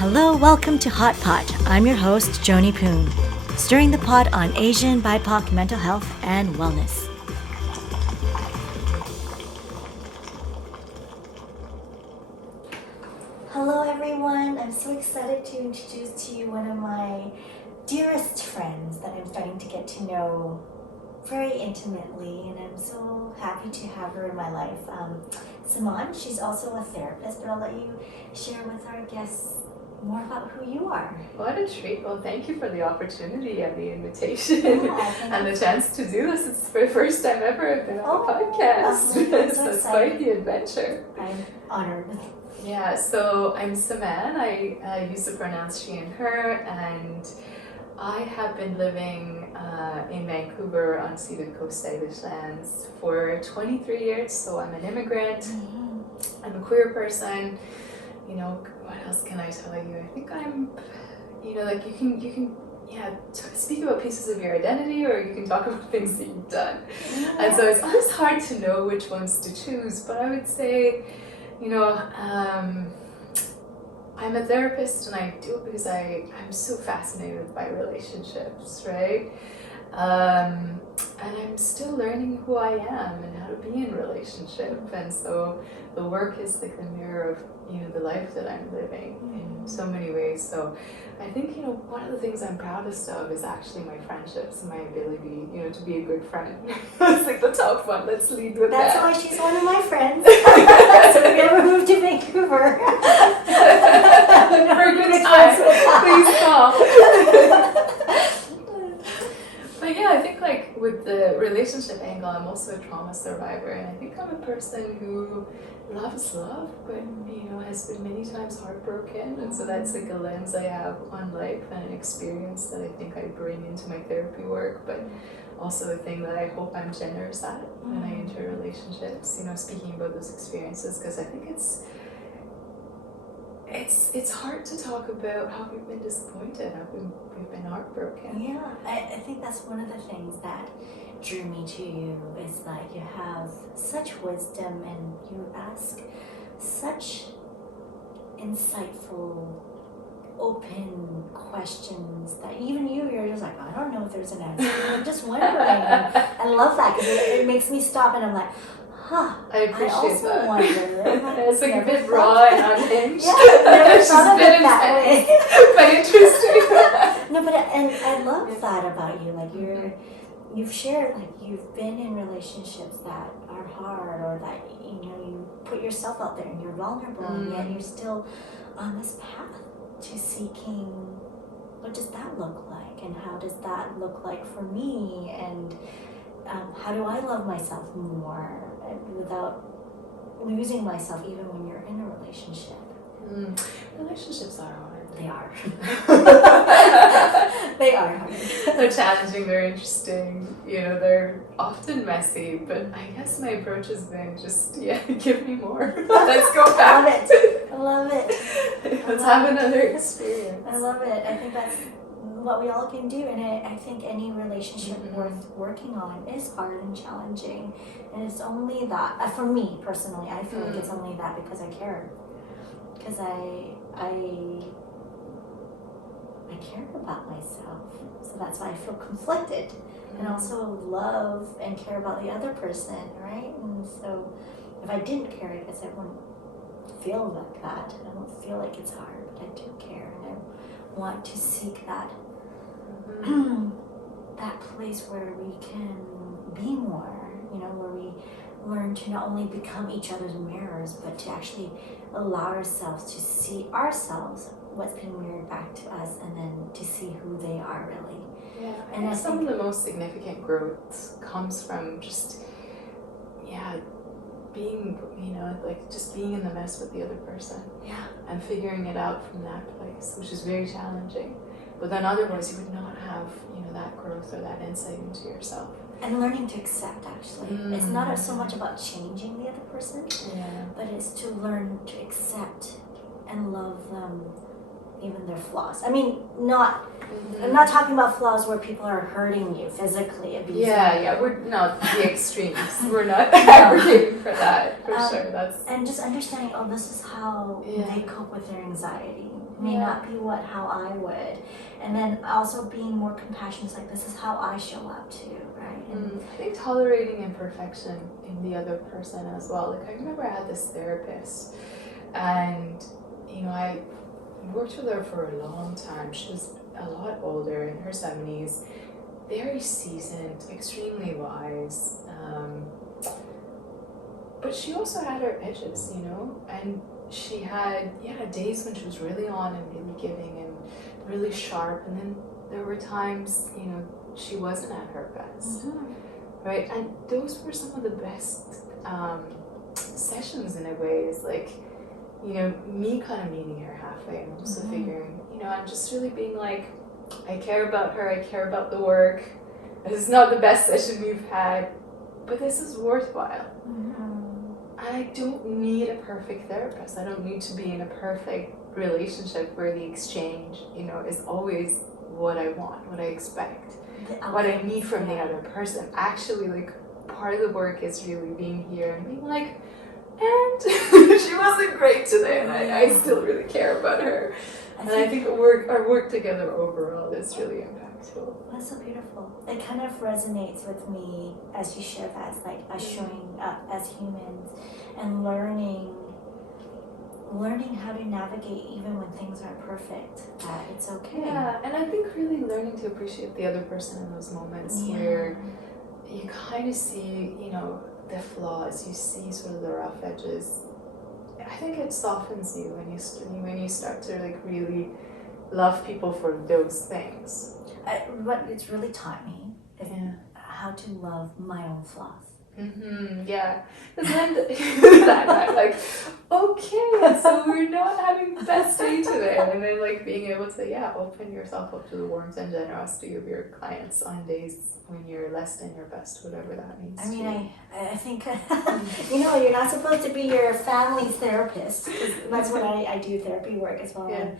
Hello, welcome to HOTPOT. I'm your host, Joni Poon, stirring the pot on Asian BIPOC mental health and wellness. Hello, everyone. I'm so excited to introduce to you one of my dearest friends that I'm starting to get to know very intimately, and I'm so happy to have her in my life. Saman, she's also a therapist, but I'll let you share with our guests more about who you are. What a treat. Well, thank you for the opportunity and the invitation and the chance to do this. It's the first time ever I've been on a podcast. So it's quite the adventure. I'm honored. Yeah, so I'm Saman. I used to pronounce she and her, and I have been living in Vancouver, unceded Coast Salish lands for 23 years, so I'm an immigrant. Mm-hmm. I'm a queer person. You know, what else can I tell you? I think I'm, like you can speak about pieces of your identity, or you can talk about things that you've done. Yeah. And so it's always hard to know which ones to choose, but I would say, I'm a therapist, and I do it because I'm so fascinated by relationships, right? And I'm still learning who I am and how to be in relationship. And so the work is like the mirror of, the life that I'm living in so many ways. So I think, one of the things I'm proudest of is actually my friendships and my ability, to be a good friend. It's like the top one. Let's lead with That's that. why she's one of my friends. So we never moved to Vancouver. For a good time. Please call. But yeah, I think like with the relationship angle, I'm also a trauma survivor, and I think I'm a person who loves love, but has been many times heartbroken, and so that's like a lens I have on life and an experience that I think I bring into my therapy work, but also a thing that I hope I'm generous at when I enter relationships, speaking about those experiences, because I think it's hard to talk about how we've been disappointed, how we've been heartbroken. Yeah, I think that's one of the things that drew me to you, is that you have such wisdom and you ask such insightful, open questions that even you're just like, I don't know if there's an answer. I'm just wondering. I love that because it makes me stop and I'm like, I appreciate also that. wonder. It's like a bit raw and unhinged. Yeah, never thought of it that way. But interesting. No, but I love that about you. Like you've shared, like you've been in relationships that are hard, or that you put yourself out there and you're vulnerable, and yet you're still on this path to seeking. What does that look like, and how does that look like for me, and how do I love myself more without losing myself, even when you're in a relationship? Relationships are hard. They are. They are hard. They're challenging, they're interesting, they're often messy, but I guess my approach has been just, give me more. Let's go back. I love it. Let's have another experience. I love it. I think that's what we all can do, and I think any relationship worth working on is hard and challenging, and it's only that, for me personally, I feel like it's only that because I care. Because I care about myself, so that's why I feel conflicted, and also love and care about the other person, right? And so if I didn't care, I guess I wouldn't feel like that. I don't feel like it's hard, but I do care, and I want to seek that that place where we can be more, where we learn to not only become each other's mirrors, but to actually allow ourselves to see ourselves, what's being mirrored back to us, and then to see who they are really. Yeah, and I think some of the most significant growth comes from just, being, just being in the mess with the other person. Yeah. And figuring it out from that place, which is very challenging. But then otherwise you would not have, that growth or that insight into yourself. And learning to accept, actually. It's not so much about changing the other person, but it's to learn to accept and love them, even their flaws. I mean, I'm not talking about flaws where people are hurting you physically, abusing you. We're not the extremes. We're not advocating for that, for sure. And just understanding, this is how they cope with their anxiety. may not be how I would. And then also being more compassionate, like this is how I show up too, right? And I think tolerating imperfection in the other person as well. Like I remember I had this therapist, and I worked with her for a long time. She was a lot older, in her 70s, very seasoned, extremely wise. But she also had her edges, and she had, days when she was really on and really giving and really sharp. And then there were times, she wasn't at her best, right? And those were some of the best sessions in a way. Is like, me kind of meeting her halfway and also figuring, I'm just really being like, I care about her, I care about the work. This is not the best session we've had, but this is worthwhile. And I don't need a perfect therapist. I don't need to be in a perfect relationship where the exchange, is always what I want, what I expect, what I need from the other person. Actually, like, part of the work is really being here and being like, and she wasn't great today, and I still really care about her. And I think our work together overall is really impactful. That's so beautiful. It kind of resonates with me as you share that. It's like us showing up as humans and learning how to navigate even when things aren't perfect, that it's okay. Yeah, and I think really learning to appreciate the other person in those moments where you kind of see, the flaws, you see sort of the rough edges. I think it softens you when you start to like really love people for those things. What it's really taught me is how to love my own flaws. Yeah, because then I'm like, okay, so we're not having the best day today, and then like being able to open yourself up to the warmth and generosity of your clients on days when you're less than your best, whatever that means. I mean, I think you're not supposed to be your family's therapist. That's what I do therapy work as well. Yeah. And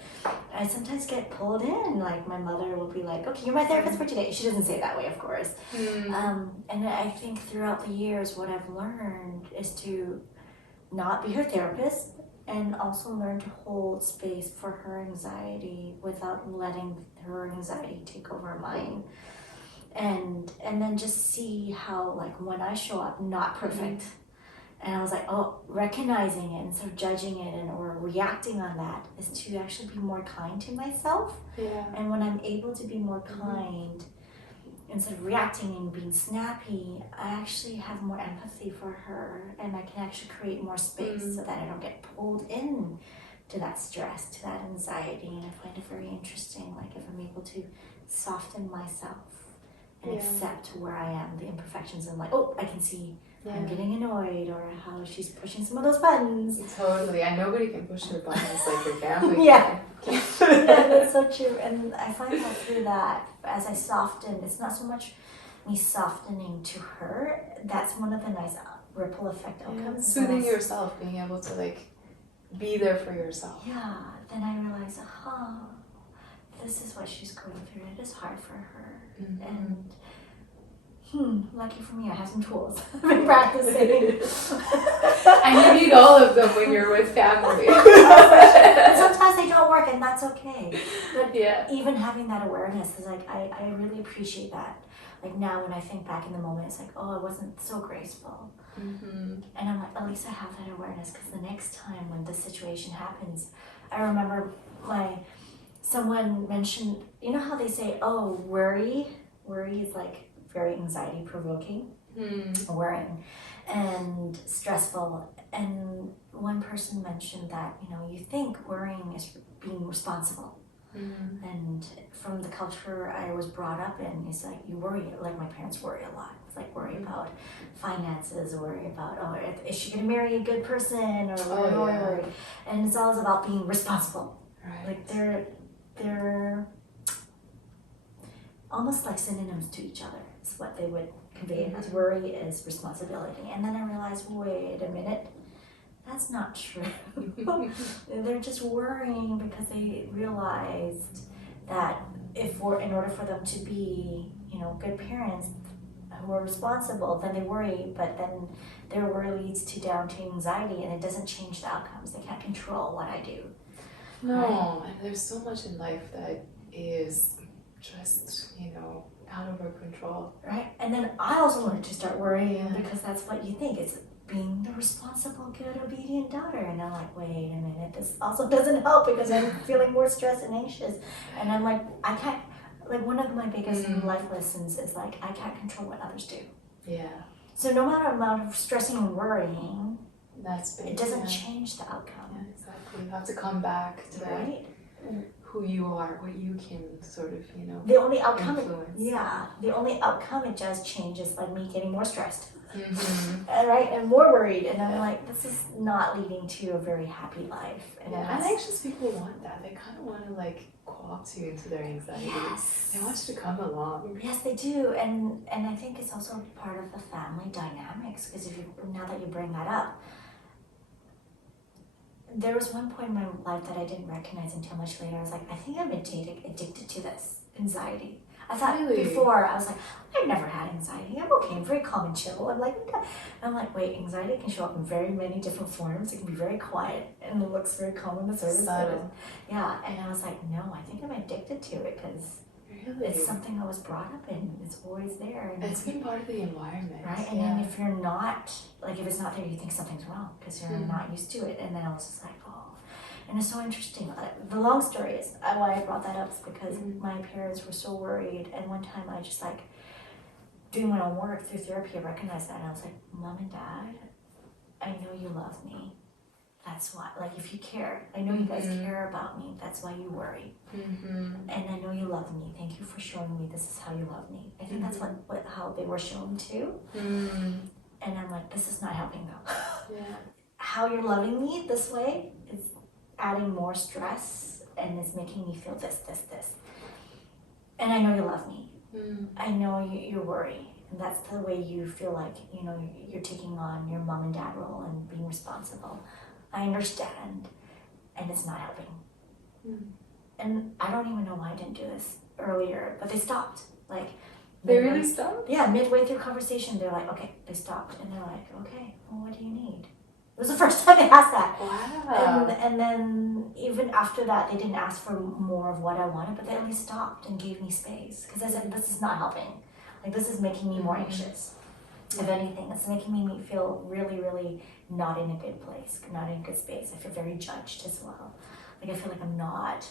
I sometimes get pulled in. Like my mother will be like, "Okay, you're my therapist for today." She doesn't say it that way, of course. And I think throughout the years, what I've learned is to not be her therapist, and also learn to hold space for her anxiety without letting her anxiety take over mine. And then just see how, like, when I show up not perfect, and I was like, recognizing it instead of judging it or reacting on that, is to actually be more kind to myself. And when I'm able to be more kind instead of reacting and being snappy, I actually have more empathy for her, and I can actually create more space so that I don't get pulled in to that stress, to that anxiety. And I find it very interesting, like if I'm able to soften myself and accept where I am, the imperfections, and like, I can see I'm getting annoyed, or how she's pushing some of those buttons. Totally, and nobody can push your buttons like your family. Yeah, that's so true. And I find that through that, as I soften, it's not so much me softening to her. That's one of the nice ripple effect outcomes. Soothing yourself, being able to like be there for yourself. Yeah, then I realize, this is what she's going through. It is hard for her. And lucky for me, I have some tools. I've been practicing. And you need all of them when you're with family. And sometimes they don't work, and that's okay. But even having that awareness is like, I really appreciate that. Like now when I think back in the moment, it's like, I wasn't so graceful. And I'm like, at least I have that awareness, because the next time when this situation happens, I remember someone mentioned, you know how they say, worry is like very anxiety provoking, worrying, and stressful. And one person mentioned that, you think worrying is being responsible. And from the culture I was brought up in, it's like you worry, like my parents worry a lot. It's like worry about finances, worry about, is she going to marry a good person, or worry. And it's always about being responsible. Right. Like they're almost like synonyms to each other. It's what they would convey as worry is responsibility. And then I realized, wait a minute, that's not true. They're just worrying because they realized that in order for them to be, good parents who are responsible, then they worry, but then their worry leads down to anxiety, and it doesn't change the outcomes. They can't control what I do. No, right? and there's so much in life that is just, out of our control. Right? And then I also wanted to start worrying Yeah. because that's what you think. It's being the responsible, good, obedient daughter. And I'm like, wait a minute, this also doesn't help because I'm feeling more stressed and anxious. And I'm like, I can't, like one of my biggest life lessons is like, I can't control what others do. Yeah. So no matter amount of stressing and worrying, That's big. it doesn't change the outcome. Yeah, exactly. You have to come back to Right? who you are, what you can sort of, The only outcome, influence. the only outcome it does change is like me getting more stressed. Mm-hmm. And more worried, and I'm like, this is not leading to a very happy life. And And anxious people want that. They kind of want to like co-opt you into their anxiety. Yes. They want you to come along. Yes, they do, and I think it's also part of the family dynamics because now that you bring that up, there was one point in my life that I didn't recognize until much later. I was like, I think I'm addicted to this anxiety. I thought before, I was like, I've never had anxiety. I'm okay. I'm very calm and chill. I'm like, wait, anxiety can show up in very many different forms. It can be very quiet and it looks very calm on the surface. Yeah, and I was like, no, I think I'm addicted to it because it's something I was brought up in. It's always there. And it's been part of the environment. Right, and then if you're not, like if it's not there, you think something's wrong because you're not used to it. And then I was just like, oh. And it's so interesting. The long story is why I brought that up is because my parents were so worried. And one time I just like, doing my own work through therapy, I recognized that. And I was like, Mom and Dad, I know you love me. That's why, like if you care, I know you guys care about me. That's why you worry. And I know you love me. Thank you for showing me this is how you love me. I think that's how they were shown too. And I'm like, this is not helping though. How you're loving me this way is adding more stress and it's making me feel this. And I know you love me. I know you're worried. And that's the way you feel like, you're taking on your mom and dad role and being responsible. I understand. And it's not helping. And I don't even know why I didn't do this earlier, but they stopped. Like, they really stopped? Yeah, midway through conversation, they're like, okay, they stopped. And they're like, okay, well, what do you need? It was the first time they asked that. Wow. And then even after that, they didn't ask for more of what I wanted, but they at least stopped and gave me space. Because I said, this is not helping. Like, this is making me more anxious. If anything, it's making me feel really, really not in a good place, not in a good space. I feel very judged as well. Like, I feel like I'm not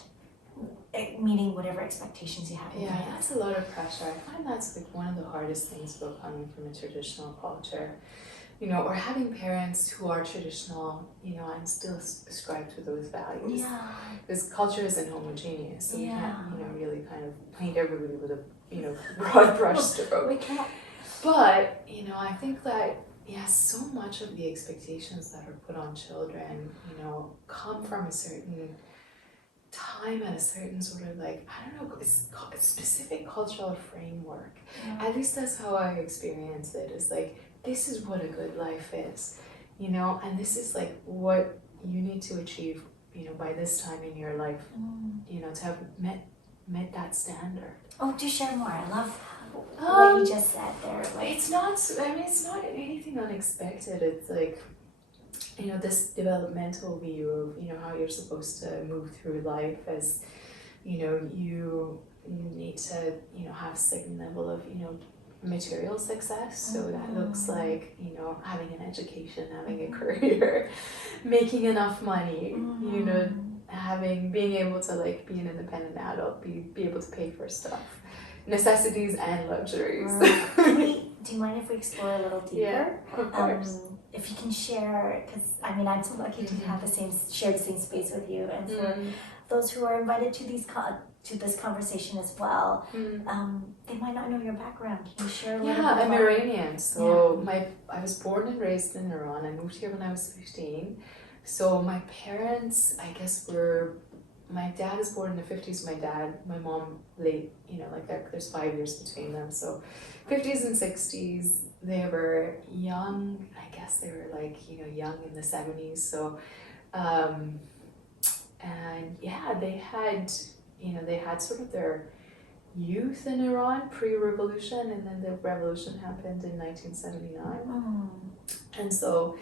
meeting whatever expectations you have in Yeah, that's a lot of pressure. I find that's like one of the hardest things about coming from a traditional culture. Or having parents who are traditional, and still ascribe to those values. Yeah. Because culture isn't homogeneous, so we can't, really kind of paint everybody with a, broad brush stroke. We can't. But, I think that, so much of the expectations that are put on children, come from a certain time and a certain sort of like, I don't know, it's a specific cultural framework. At least that's how I experience it. It's like, this is what a good life is, and this is like what you need to achieve, by this time in your life, to have met that standard. Oh, do share more. I love what you just said there. Like, it's not anything unexpected. It's like, this developmental view of, how you're supposed to move through life as, you need to, have a certain level of, material success. So that looks like, having an education, having a career, making enough money, being able to like be an independent adult, be able to pay for stuff, necessities and luxuries. Do you mind if we explore a little deeper? Yeah, of course. If you can share, because I'm so lucky to have share the same space with you, and for those who are invited to this conversation as well, they might not know your background. Can you share a little bit? Yeah, I'm Iranian. So I was born and raised in Iran. I moved here when I was 15. So my parents, I guess, my dad was born in the 50s, my mom late, like there's 5 years between them. So 50s and 60s, they were young. I guess they were like, young in the 70s. So, and yeah, they had sort of their youth in Iran pre-revolution, and then the revolution happened in 1979. And so,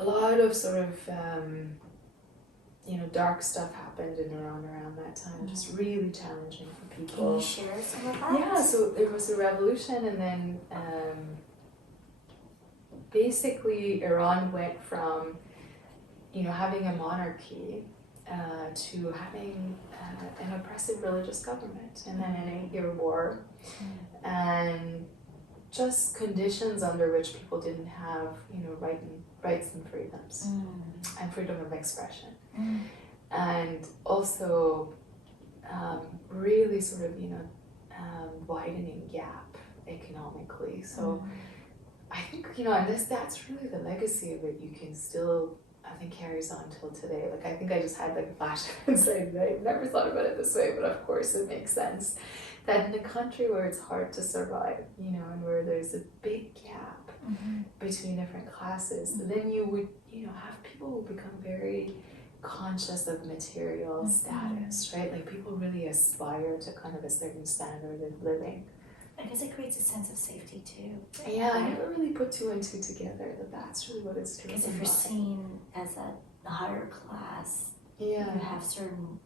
a lot of sort of dark stuff happened in Iran around that time, just really challenging for people. Can you share some of that? Yeah, so there was a revolution, and then basically Iran went from having a monarchy to having an oppressive religious government, and then an 8-year war, and just conditions under which people didn't have rights and freedoms and freedom of expression, and also really sort of widening gap economically. So I think and that's really the legacy of it. You can still, I think, carries on till today. Like, I think I just had like a flash of insight, and I never thought about it this way, but of course it makes sense that in a country where it's hard to survive, and where there's a big gap between different classes, then you would have people who become very conscious of material status, right? Like, people really aspire to kind of a certain standard of living. I guess it creates a sense of safety too. Yeah, I never really put two and two together, but that's really what it's driven by. Because if you're seen as a higher class, you have certain,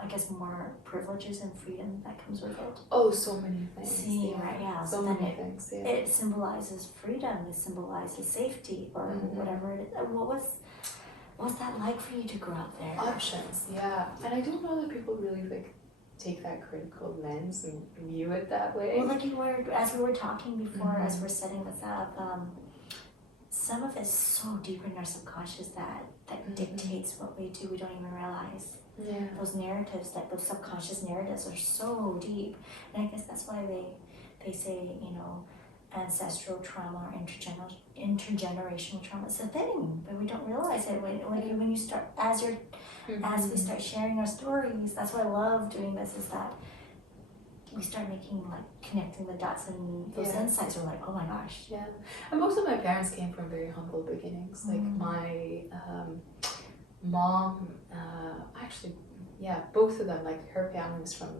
I guess, more privileges and freedom that comes with it. Oh, so many things. See, right, yeah. So many things, yeah. It symbolizes freedom, it symbolizes safety, or whatever it is. What's that like for you to grow up there? Options, yeah. And I don't know that people really take that critical lens and view it that way. Well, like as we were talking before, as we're setting this up, some of it's so deep in our subconscious that dictates what we do. We don't even realize. Yeah. Those narratives, those subconscious narratives are so deep. And I guess that's why they say, ancestral trauma or intergenerational trauma is a thing, but we don't realize it when you start, as we start sharing our stories. That's why I love doing this, is that we start connecting the dots, and those insights are like, oh my gosh. Yeah. And both of my parents came from very humble beginnings. Like, my mom, actually, both of them, like, her family was from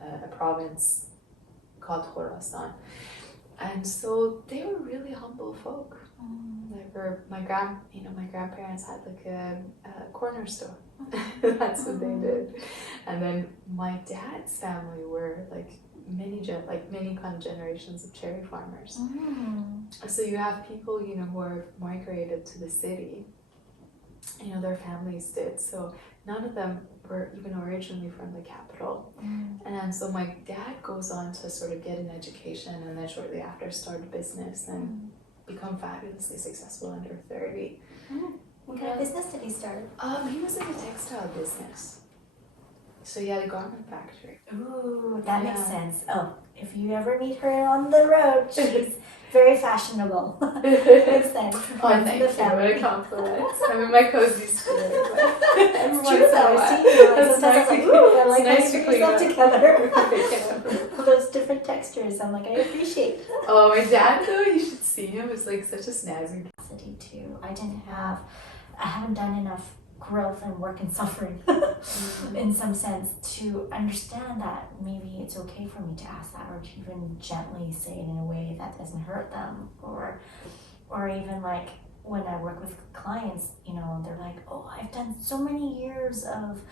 a province called Khorasan. And so they were really humble folk. My grandparents had like a corner store. That's what they did. And then my dad's family were like many kind of generations of cherry farmers. So you have people who are migrated to the city. Their families did. So none of them were even originally from the capital. And so my dad goes on to sort of get an education, and then shortly after start a business and become fabulously successful under 30. What kind of business did he start? He was in a textile business. So he had a garment factory. Ooh, that makes sense. Oh, if you ever meet her on the road, she's very fashionable. Makes sense. Oh, thank you. What a compliment. I'm in my cozy spirit. It's true though. Sometimes I was like, ooh, I like nice to clean up together. Those different textures. I'm like, I appreciate it. Oh, my dad though, you should see him. Is like such a snazzy. Too. I haven't done enough growth and work and suffering in some sense to understand that maybe it's okay for me to ask that, or to even gently say it in a way that doesn't hurt them, or even like when I work with clients, they're like, oh, I've done so many years of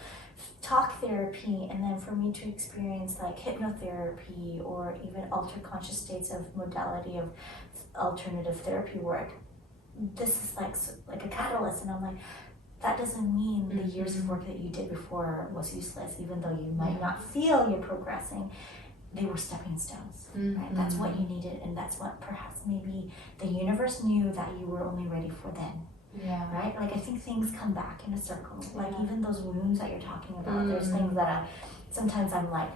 talk therapy, and then for me to experience like hypnotherapy or even altered conscious states of modality of alternative therapy work, this is like a catalyst. And I'm like, that doesn't mean the years of work that you did before was useless, even though you might not feel you're progressing. They were stepping stones, right? That's what you needed, and that's what perhaps maybe the universe knew that you were only ready for then. Yeah. Right? Like, I think things come back in a circle. Like, even those wounds that you're talking about, there's things that sometimes I'm like,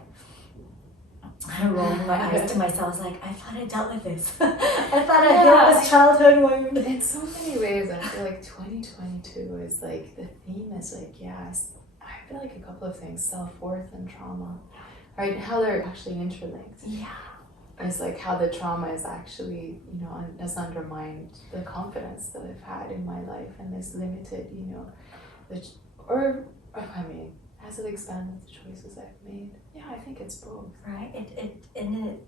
I'm rolling my eyes to myself. I was like, I thought I dealt with this. I thought I healed this childhood wound. In so many ways, I feel like 2022 is like, the theme is like, I feel like a couple of things, self-worth and trauma, right? How they're actually interlinked. Yeah. It's like how the trauma is actually, has undermined the confidence that I've had in my life, and this limited, has it expanded the choices I've made? Yeah, I think it's both. Right.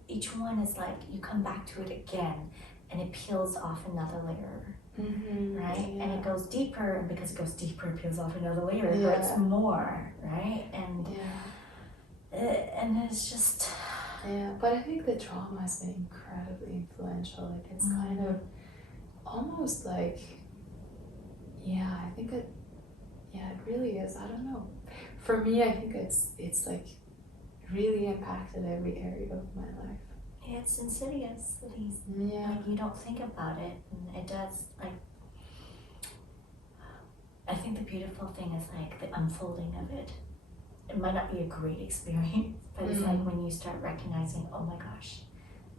Each one is like, you come back to it again, and it peels off another layer, right? Yeah. And it goes deeper, and because it goes deeper, it peels off another layer. It Yeah. hurts more, right? And and it's just but I think the trauma has been incredibly influential. Like it's kind of almost like, I think it really is. I don't know. For me, I think it's like really impacted every area of my life. Yeah, it's insidious. Yeah. Like you don't think about it, and it does. Like, I think the beautiful thing is like the unfolding of it. It might not be a great experience, but it's like when you start recognizing, oh my gosh,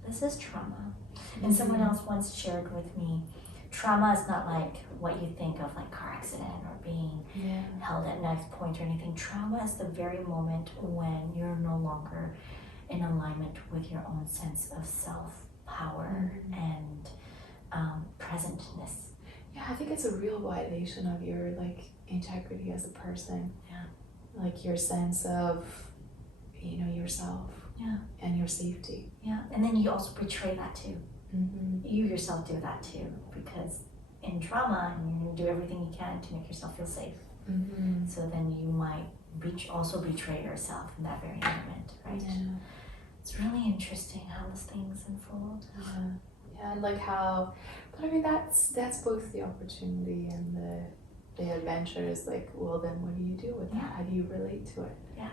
this is trauma. And someone else once shared with me, trauma is not like what you think of, like car accident or being held at knife point or anything. Trauma is the very moment when you're no longer in alignment with your own sense of self-power and presentness. Yeah, I think it's a real violation of your like integrity as a person. Yeah. Like your sense of, yourself. Yeah. And your safety. Yeah, and then you also betray that too. You yourself do that too, because in trauma, you're going to do everything you can to make yourself feel safe. So then you might also betray yourself in that very moment, right? Yeah. It's really interesting how those things unfold. Yeah, and like how, but I mean that's both the opportunity and the adventure is like, well then what do you do with that? How do you relate to it? Yeah,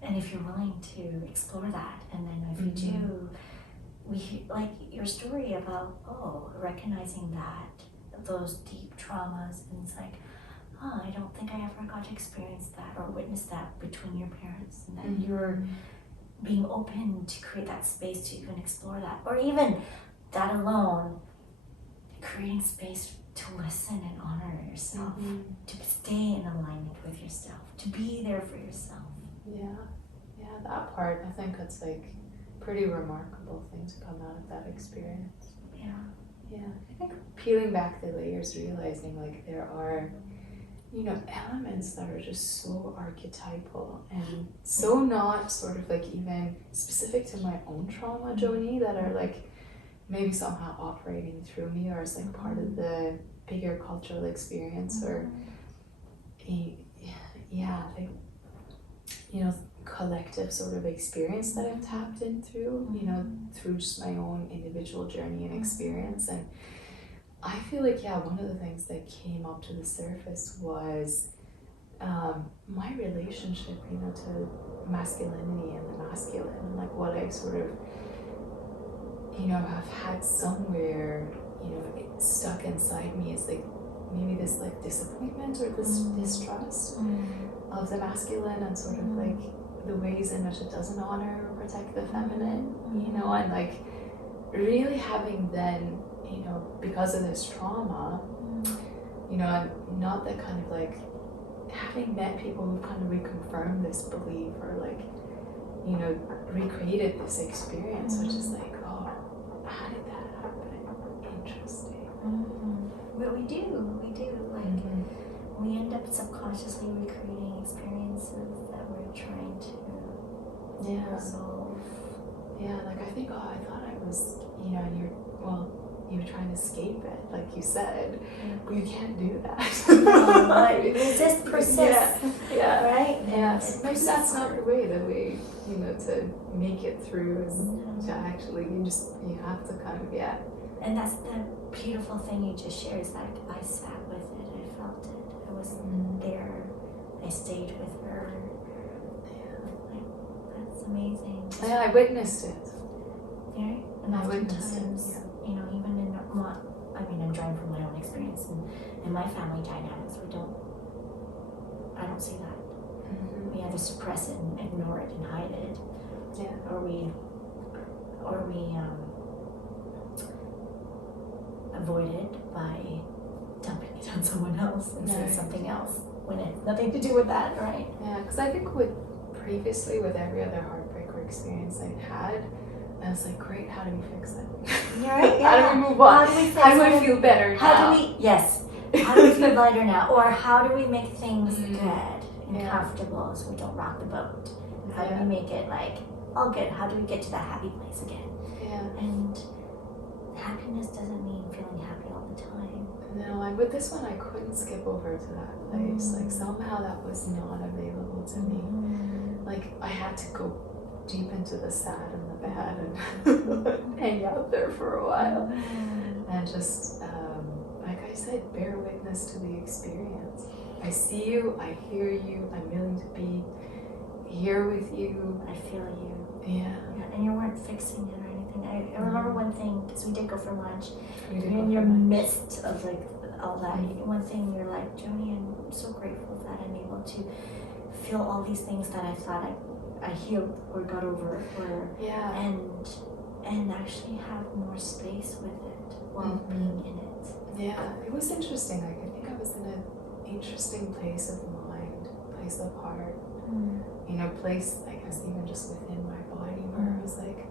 and if you're willing to explore that, and then if you do, we like your story about recognizing that those deep traumas, and it's like, I don't think I ever got to experience that or witness that between your parents, and that you're being open to create that space to even explore that, or even that alone, creating space to listen and honor yourself, to stay in alignment with yourself, to be there for yourself. Yeah, that part, I think it's like pretty remarkable thing to come out of that experience. Yeah, I think peeling back the layers, realizing like there are, elements that are just so archetypal and so not sort of like even specific to my own trauma journey, that are like maybe somehow operating through me, or as like part of the bigger cultural experience, or collective sort of experience that I'm tapped in through, through just my own individual journey and experience. And I feel like, one of the things that came up to the surface was my relationship, to masculinity and the masculine, and like what I sort of, have had somewhere, stuck inside me is like maybe this like disappointment or this distrust of the masculine, and sort of like the ways in which it doesn't honor or protect the feminine, and like really having then, because of this trauma, not that kind of like having met people who've kind of reconfirmed this belief, or like, recreated this experience, which is like, how did that happen? Interesting. But we do, like, we end up subconsciously recreating experiences that we're trying to resolve. Yeah, like I think, I thought I was, and you were trying to escape it, like you said, but you can't do that. Resist, persist. Yeah. Right? Yeah. So maybe that's not the way that we, to make it through, is to actually, you have to kind of, And that's the beautiful thing you just shared, is that I sat with it, I felt it, I was there, I stayed with her. Like, that's amazing. Yeah, I witnessed it. Yeah, and oftentimes, even in I'm drawing from my own experience, and in my family dynamics, I don't see that. We either suppress it and ignore it and hide it, or we avoid it by dumping it on someone else and saying something else when it has nothing to do with that, right? Yeah, because I think previously with every other heartbreak or experience I've had, I was like, great, how do we fix it? Right? How do we move on? How do we fix How do I feel better now? How do we feel lighter now? Or how do we make things good and comfortable so we don't rock the boat? How do we make it like all good? How do we get to that happy place again? Yeah. And happiness doesn't mean feeling happy all the time. No, and with this one, I couldn't skip over to that place. Like somehow that was not available to me. Like I had to go deep into the sad and the bad and hang out there for a while, and just like I said, bear witness to the experience. I see you, I hear you, I'm willing to be here with you. I feel you. Yeah. And you weren't fixing it or anything. I remember one thing, because we did go for lunch. We did in go your for lunch. midst of like all that, one thing you're like, Joni, I'm so grateful that I'm able to feel all these things that I thought I healed or got over, or and actually have more space with it while being in it. Yeah, it was interesting. Like I think I was in an interesting place of mind, place of heart, you know, place I guess even just within my body where it was like,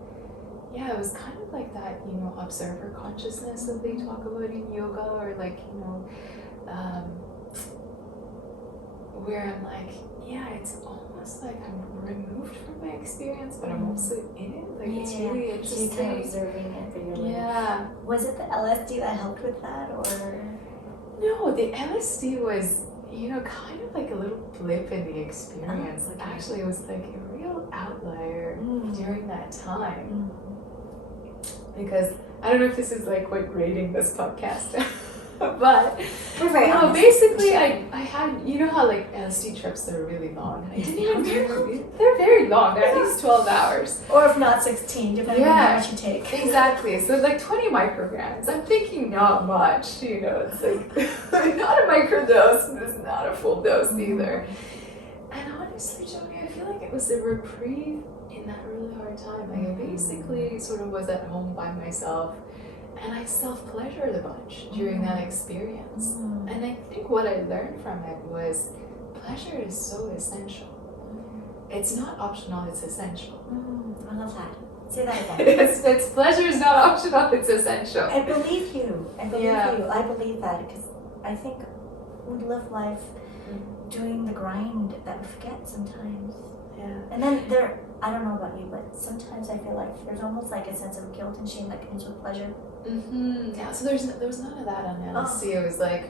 yeah, it was kind of like that, you know, observer consciousness that they talk about in yoga, or like, you know, where I'm like, yeah, it's almost like I'm removed from my experience, but I'm also in it. Like it's really interesting. So you're kind of observing it, but you're like, yeah. Was it the LSD that helped with that, or? No, the LSD was, you know, kind of like a little blip in the experience. Oh, okay. Actually, it was like a real outlier during that time. Because I don't know if this is like what rating this podcast, but we're very honest. Basically I had, you know how like LSD trips, they're really long. I didn't even they're very long. They're at least 12 hours. Or if not 16, depending on how much you take. Exactly. So like 20 micrograms. I'm thinking not much, you know, it's like not a microdose, but it's not a full dose either. And honestly, Joni, I feel like it was a reprieve in that really hard time. Like I basically sort of was at home by myself, and I self-pleasured a bunch during that experience. And I think what I learned from it was pleasure is so essential. It's not optional, it's essential. I love that. Say that again. It's pleasure is not optional, it's essential. I believe you. I believe you. I believe that because I think we live life doing the grind that we forget sometimes. Yeah. And then I don't know about you, but sometimes I feel like there's almost like a sense of guilt and shame that comes with pleasure. Yeah, so there was none of that on LSD. It was like,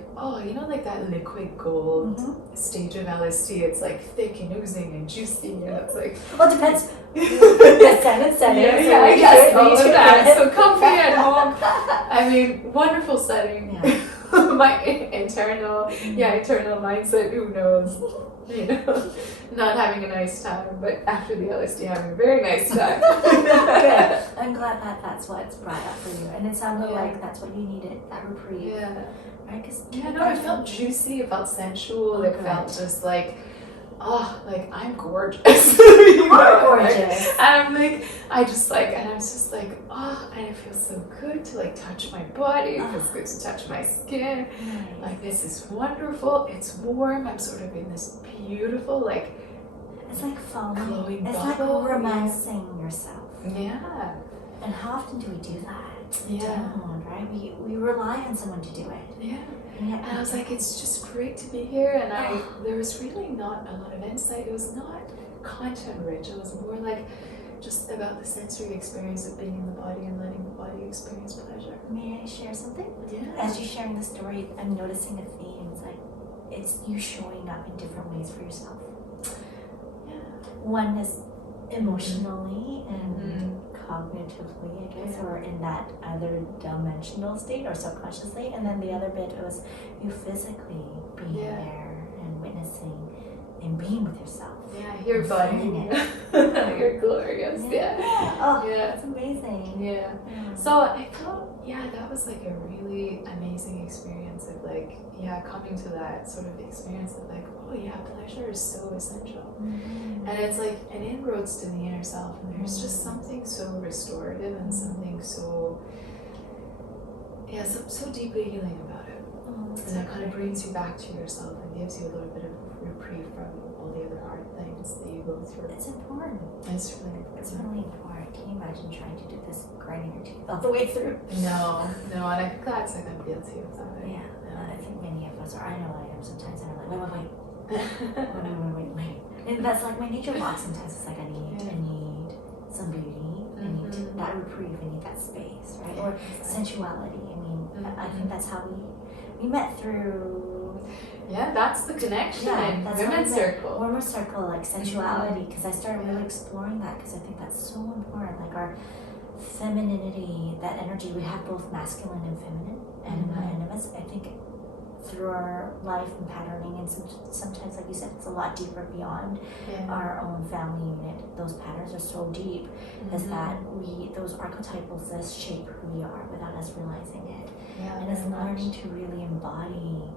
you know, like that liquid gold stage of LSD. It's like thick and oozing and juicy, and it's like, well, it depends. The 7 settings. Yeah, I guess all of that. So comfy at home. I mean, wonderful setting. Yeah. My internal mindset. Who knows? You know, not having a nice time, but after the LSD, having a very nice time. Good. I'm glad that that's what's brought up for you, and it sounded like that's what you needed, that reprieve. Yeah. Right? Because it felt juicy, it felt sensual, it felt just like, like I'm gorgeous. You are gorgeous. And I was just like, and it feels so good to like touch my body. It feels good to touch my skin. Nice. Like this is wonderful. It's warm. I'm sort of in this beautiful, like, it's like foaming. Glowing it's bubble. like romancing yourself. Yeah. And how often do we do that? Yeah. Don't, right? We rely on someone to do it. Yeah. And I was like, it's just great to be here. And there was really not a lot of insight. It was not content rich. It was more like just about the sensory experience of being in the body and letting the body experience pleasure. May I share something? Yeah. As you're sharing the story, I'm noticing a theme. It's like, it's you showing up in different ways for yourself. Yeah. One is emotionally and cognitively, I guess, or in that other dimensional state or subconsciously, and then the other bit was you physically being there and witnessing and being with yourself. Yeah, your body. You're glorious. Yeah. Oh, it's amazing. Yeah. So I felt, that was like a really amazing experience of like, coming to that sort of experience of like, pleasure is so essential. And it's like an inroads to the inner self, and there's just something so restorative and something so deeply healing about it. And that kind of brings you back to yourself and gives you a little bit of reprieve from all the other hard things that you go through. It's important. It's really important. It's really important. Can you imagine trying to do this, grinding your teeth all the way through? No, and I think that's like I'm guilty of that. Yeah, I think many of us are. I know I am sometimes, and I'm like, wait. And that's like my nature block sometimes. It's like I need some beauty, I need that reprieve and need that space, right? Or sensuality. I mean, I think that's how we met through. Yeah, that's the connection. Yeah, that's Women's circle. Women's circle, like sensuality, because I started really exploring that because I think that's so important. Like our femininity, that energy, we have both masculine and feminine, and I think through our life and patterning, and sometimes, like you said, it's a lot deeper beyond our own family unit. Those patterns are so deep, is that those archetypals that shape who we are without us realizing it. And it's learning to really embody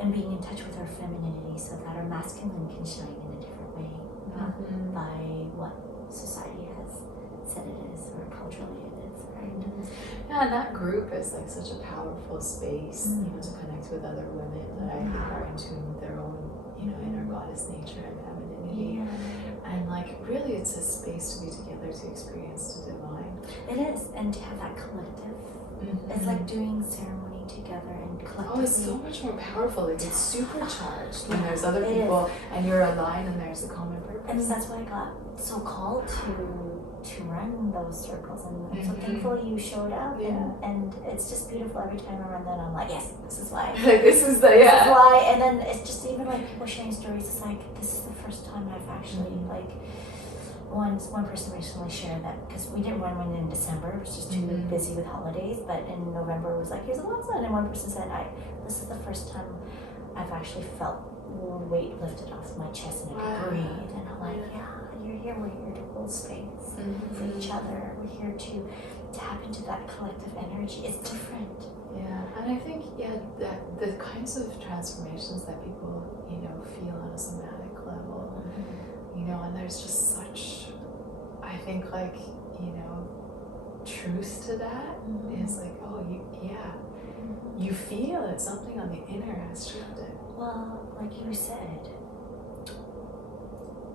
and being in touch with our femininity so that our masculine can shine in a different way, not by what society has said it is or culturally it is, right? Yeah, and that group is like such a powerful space, you know, to connect with other women that I think are in tune with their own, you know, inner goddess nature and femininity. And like really it's a space to be together to experience the divine. It is, and to have that collective. It's like doing ceremony together and collectively. Oh, it's so much more powerful. Like it's supercharged when there's other people and you're aligned and there's a common purpose. And that's why I got so called to run those circles, and I'm so thankful you showed up. And it's just beautiful every time I run that. I'm like, yes, this is why. Like this is the This is why. And then it's just even like people sharing stories. It's like this is the first time I've actually like. One person recently shared that because we didn't run one in December, it was just too busy with holidays, but in November it was like, here's a lot of fun. And one person said, this is the first time I've actually felt weight lifted off my chest and I could breathe. And I'm like, you're here, we're here to hold space for each other. We're here to tap into that collective energy. It's different. Yeah, and I think, that the kinds of transformations that people, you know, feel on a somatic level, you know, and there's just such, I think, like, you know, truth to that is like, oh, you feel it, something on the inner has shifted. Well, like you said,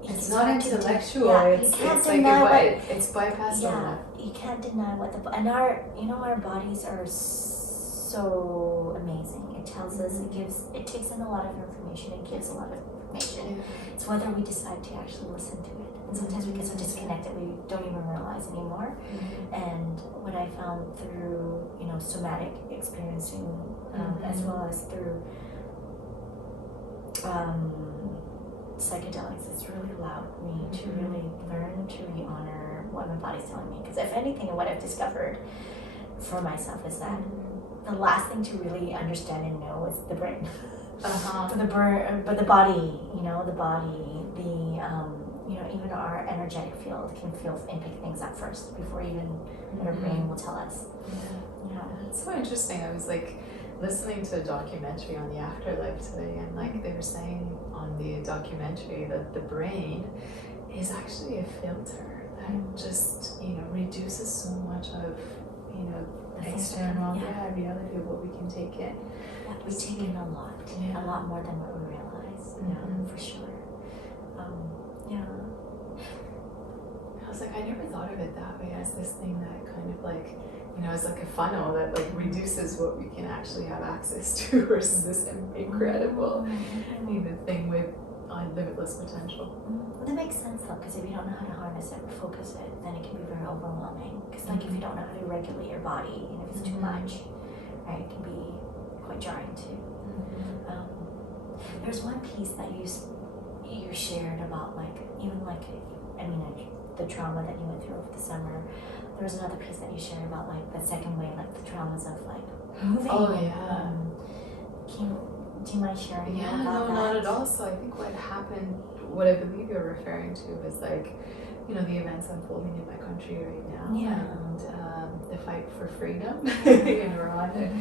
it's not intellectual, it's like it's bypassed all that. You can't deny what and our bodies are so amazing. It tells us, it takes in a lot of information, it gives a lot of information. It's whether we decide to actually listen to it. And sometimes we get so disconnected we don't even realize anymore. And what I found through, you know, somatic experiencing, as well as through psychedelics, it's really allowed me to really learn to re-honor what my body's telling me. Because if anything, what I've discovered for myself is that the last thing to really understand and know is the brain. But the body, you know, you know, even our energetic field can feel and pick things up first before even our brain will tell us. It's so interesting. I was like listening to a documentary on the afterlife today, and like they were saying on the documentary that the brain is actually a filter that just, you know, reduces so much of, you know, external reality of what we can take in. We take in a lot more than what we realize. For sure. I was like, I never thought of it that way, as this thing that kind of like, you know, it's like a funnel that like reduces what we can actually have access to versus this incredible, you know, thing with limitless potential. That makes sense though, because if you don't know how to harness it or focus it, then it can be very overwhelming. Because like if you don't know how to regulate your body, and if it's too much, right, it can be quite jarring too. There's one piece that you shared about like, even like, I mean, the trauma that you went through over the summer. There was another piece that you shared about like the second wave, like the traumas of like moving. Do you mind sharing about that? Not at all. So I think what happened, what I believe you're referring to is like, you know, the events unfolding in my country right now, and the fight for freedom in Iran.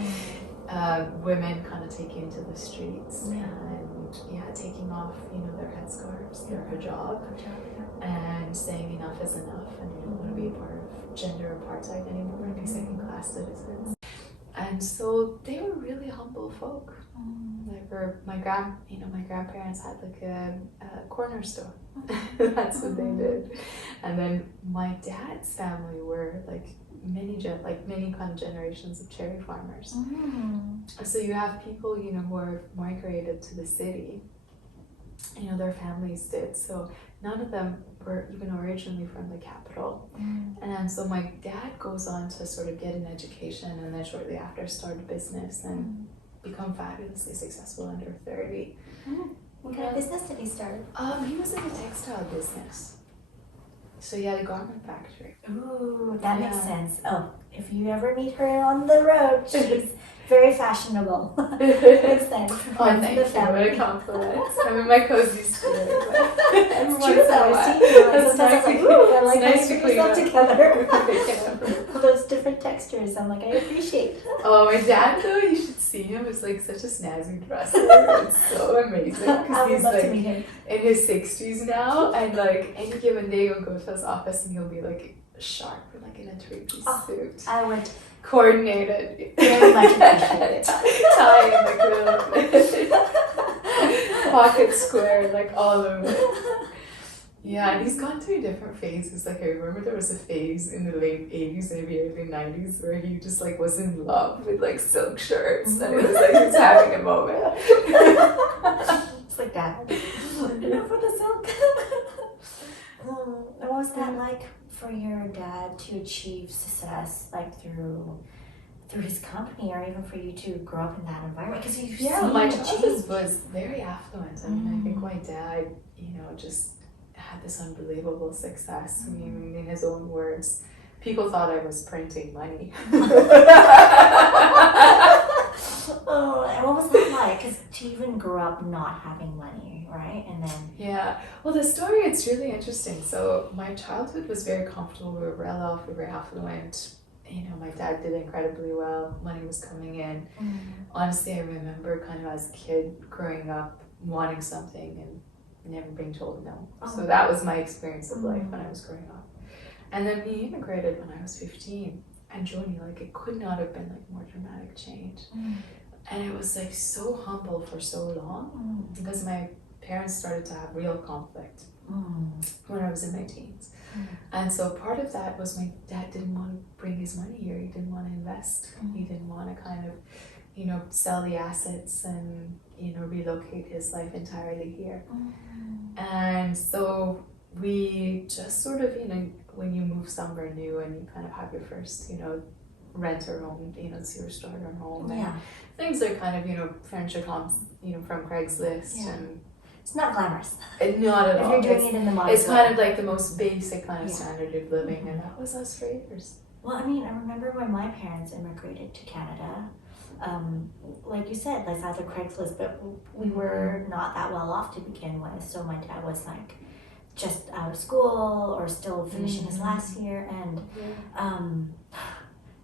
Women kind of taking to the streets and taking off, you know, their headscarves, their hijab, and saying enough is enough, and we don't want to be a part of gender apartheid anymore and be second-class citizens. And so they were really humble folk. Like my grandparents had like a corner store. That's what they did. And then my dad's family were like many kind of generations of cherry farmers. So you have people, you know, who are migrated to the city, their families did. So none of them were even originally from the capital. And so my dad goes on to sort of get an education and then shortly after start a business and become fabulously successful under 30. What kind of business did he start? He was in a textile business. So he had a garment factory. Ooh, that makes sense. Oh, if you ever meet her on the road, she's very fashionable. Makes sense. Oh, thank you. What a compliment. I'm in my cozy spirit. It's true though. Sometimes I was like, ooh, I like how you put yourself together. Those different textures, I'm like, I appreciate. Oh, my dad though, you should see him. He's like such a snazzy dresser. It's so amazing. I would he's love like to meet him. in his 60s now, and like any given day he'll go to his office and he'll be like sharp, like in a 3-piece suit. I would coordinated. very much appreciate it. Tie in the quilt. Pocket square, like all of it. Yeah, and he's gone through different phases. Like I remember there was a phase in the late 80s, maybe early 90s, where he just like was in love with like silk shirts, and it was like he was having a moment. It's like that. For the silk. What was that like for your dad to achieve success, like through his company, or even for you to grow up in that environment? Because my childhood was very affluent. I mean, I think my dad, just had this unbelievable success. I mean, in his own words, people thought I was printing money. Oh, and what was that like? Because to even grow up not having money, right? And then... Yeah. Well, the story, it's really interesting. So my childhood was very comfortable. We were well off. We were affluent. My dad did incredibly well. Money was coming in. Honestly, I remember kind of as a kid growing up wanting something and never being told no. So that was my experience of life when I was growing up. And then we immigrated when I was 15. And Joni, like it could not have been like more dramatic change. And it was like so humble for so long because my parents started to have real conflict when I was in my teens. And so part of that was my dad didn't want to bring his money here. He didn't want to invest. He didn't want to kind of, sell the assets and, relocate his life entirely here. And so we just sort of, when you move somewhere new and you kind of have your first, renter home, it's your starter home. And things are kind of, furniture comes, from Craigslist and it's not glamorous. Not at all. If you're doing it in the modern It's kind of like the most basic kind of standard of living, and that was us for years. Well, I mean, I remember when my parents immigrated to Canada, like you said, like either Craigslist, but we were not that well off to begin with. So my dad was like just out of school or still finishing his last year, and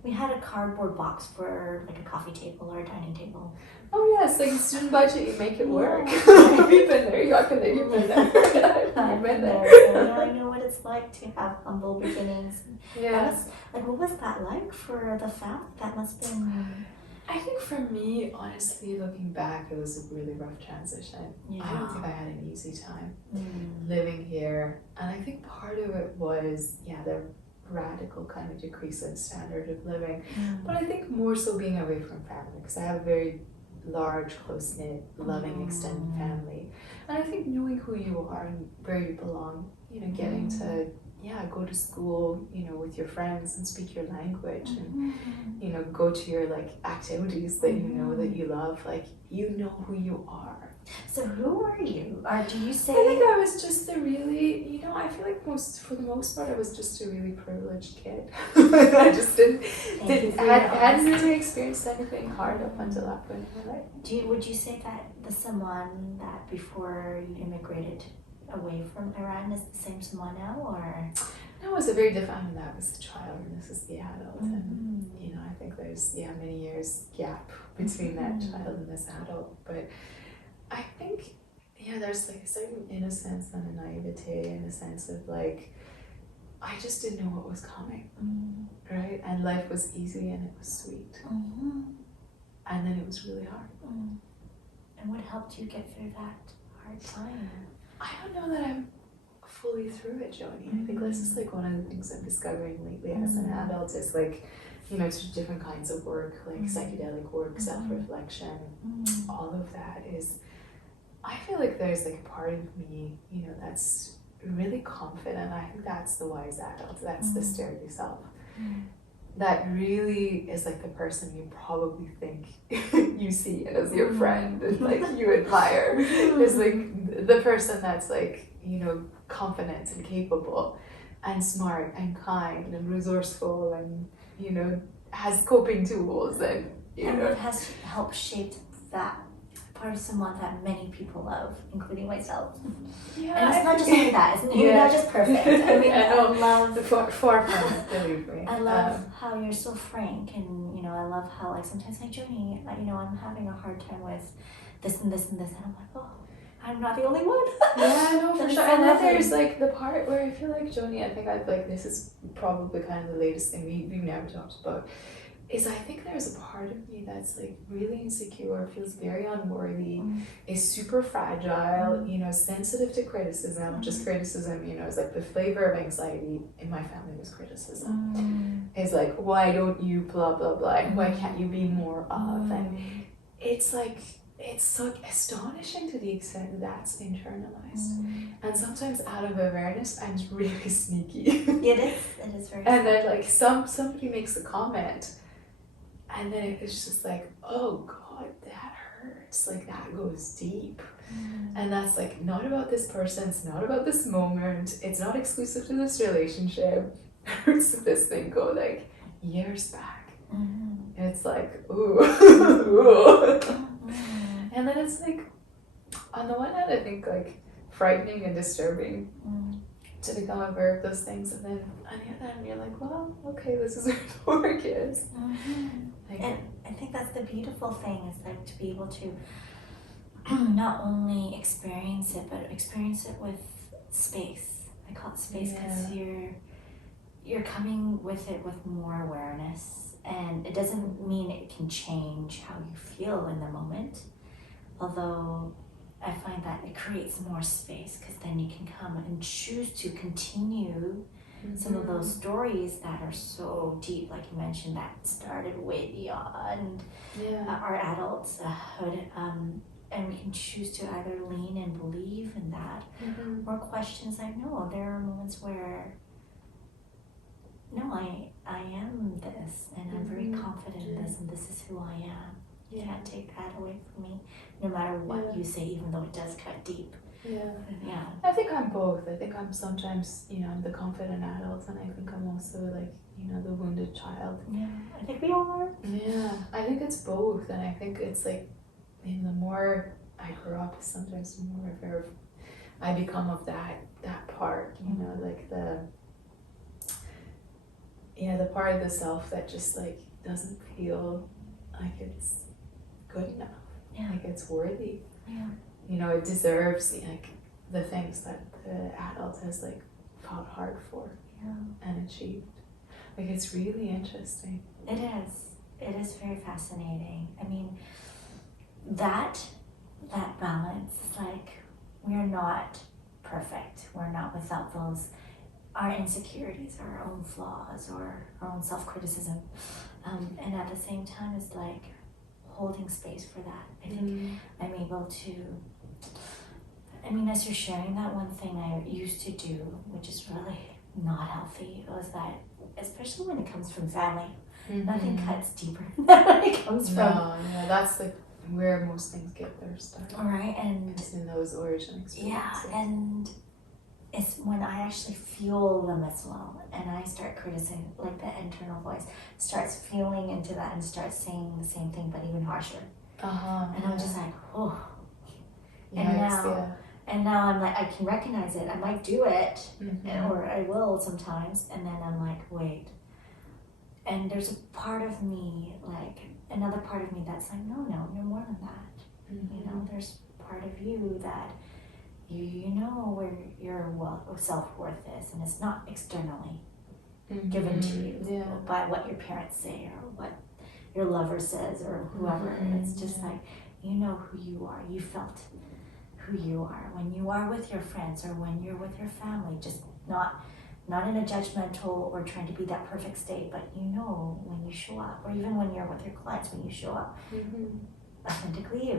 we had a cardboard box for like a coffee table or a dining table. Oh yes, like student budget, you make it work. You've been there, you've been there, you've been there. I've been there. So, I know what it's like to have humble beginnings. What was that like for the family? That must have been... I think for me, honestly, looking back, it was a really rough transition. I don't think I had an easy time living here. And I think part of it was, the radical kind of decrease in standard of living. But I think more so being away from family, because I have a very large, close-knit, loving, extended family. And I think knowing who you are and where you belong, getting to go to school, with your friends and speak your language and, go to your activities that that you love, who you are. So who are you? Or do you say... I think I was just a really, I feel like for the most part, I was just a really privileged kid. I just hadn't really experienced anything hard up until that point in my life. Would you say that the Saman that before you immigrated away from Iran is the same Saman now, or? No, it was a very different. That was the child, and this is the adult, and I think there's many years gap between that child and this adult, but I think there's a certain innocence and a naivete in the sense of I just didn't know what was coming, right? And life was easy and it was sweet, and then it was really hard. And what helped you get through that hard time? I don't know that I'm fully through it, Joni. I think this is one of the things I'm discovering lately as an adult is to different kinds of work, psychedelic work, self-reflection, all of that is, I feel like there's like a part of me, you know, that's really confident. I think that's the wise adult. That's the sturdy self. That really is like the person you probably think you see as your friend and like you admire. Is like the person that's like, you know, confident and capable and smart and kind and resourceful and, you know, has coping tools and, you know. it has helped shape that person that many people love, including myself. Yeah, and it's not just like that, isn't it? You're not just perfect. I mean, I love far from it, believe me. I love how you're so frank, and you know, I love how like sometimes like Joni, you know, I'm having a hard time with this and this and this, and I'm like, oh, I'm not the only one. Yeah, no, for That's sure. so And then lovely. there's like the part where I feel like Joni, I think I've like, this is probably kind of the latest thing we've never talked about, is I think there's a part of me that's like really insecure, feels very unworthy, is super fragile, you know, sensitive to criticism. Just criticism, you know, is like the flavor of anxiety in my family was criticism. It's like, why don't you blah blah blah, and why can't you be more of? And it's like, it's so astonishing to the extent that's internalized. And sometimes out of awareness, I'm really sneaky. It is very And then like somebody makes a comment, and then it's just like, oh God, that hurts. Like that goes deep. And that's like not about this person, it's not about this moment, it's not exclusive to this relationship. Roots of this thing go like years back. And it's like, ooh. And then it's like, on the one hand, I think like frightening and disturbing to become aware of those things, and then on the other hand, you're like, well, okay, this is where the work is. Like, and I think that's the beautiful thing, is like to be able to not only experience it, but experience it with space. I call it space because you're coming with it with more awareness, and it doesn't mean it can change how you feel in the moment, although I find that it creates more space, because then you can come and choose to continue some of those stories that are so deep, like you mentioned, that started way beyond our adulthood, and we can choose to either lean and believe in that, or questions like, no, there are moments where, no, I am this, and I'm very confident in this, and this is who I am. You can't take that away from me, no matter what you say, even though it does cut deep. I think I'm both. I think I'm sometimes, you know, I'm the confident adult, and I think I'm also like, you know, the wounded child. I think we all are. I think it's both, and I think it's like, and the more I grow up, sometimes the more aware of I become of that part, you know, like the part of the self that just like doesn't feel like it's good enough, like it's worthy. You know, it deserves like the things that the adult has like fought hard for and achieved. Like, it's really interesting. It is. It is very fascinating. I mean, that balance, like, we're not perfect. We're not without those, our insecurities, our own flaws, or our own self-criticism. And at the same time, it's like holding space for that. I think I'm able to, I mean, as you're sharing that, one thing I used to do, which is really not healthy, was that, especially when it comes from family, nothing cuts deeper than when it comes from. No, that's like where most things get their start. All right, and it's in those origin experiences. And it's when I actually feel them as well, and I start criticizing, like the internal voice starts feeling into that and starts saying the same thing, but even harsher. And I'm just like, oh. And now I'm like, I can recognize it. I might do it, or I will sometimes, and then I'm like, wait. And there's a part of me, like another part of me that's like, no, you're more than that. You know, there's part of you that you know where your self-worth is, and it's not externally given to you by what your parents say or what your lover says or whoever. It's just like, you know who you are. You felt who you are when you are with your friends or when you're with your family, just not in a judgmental or trying to be that perfect state, but you know when you show up, or even when you're with your clients, when you show up authentically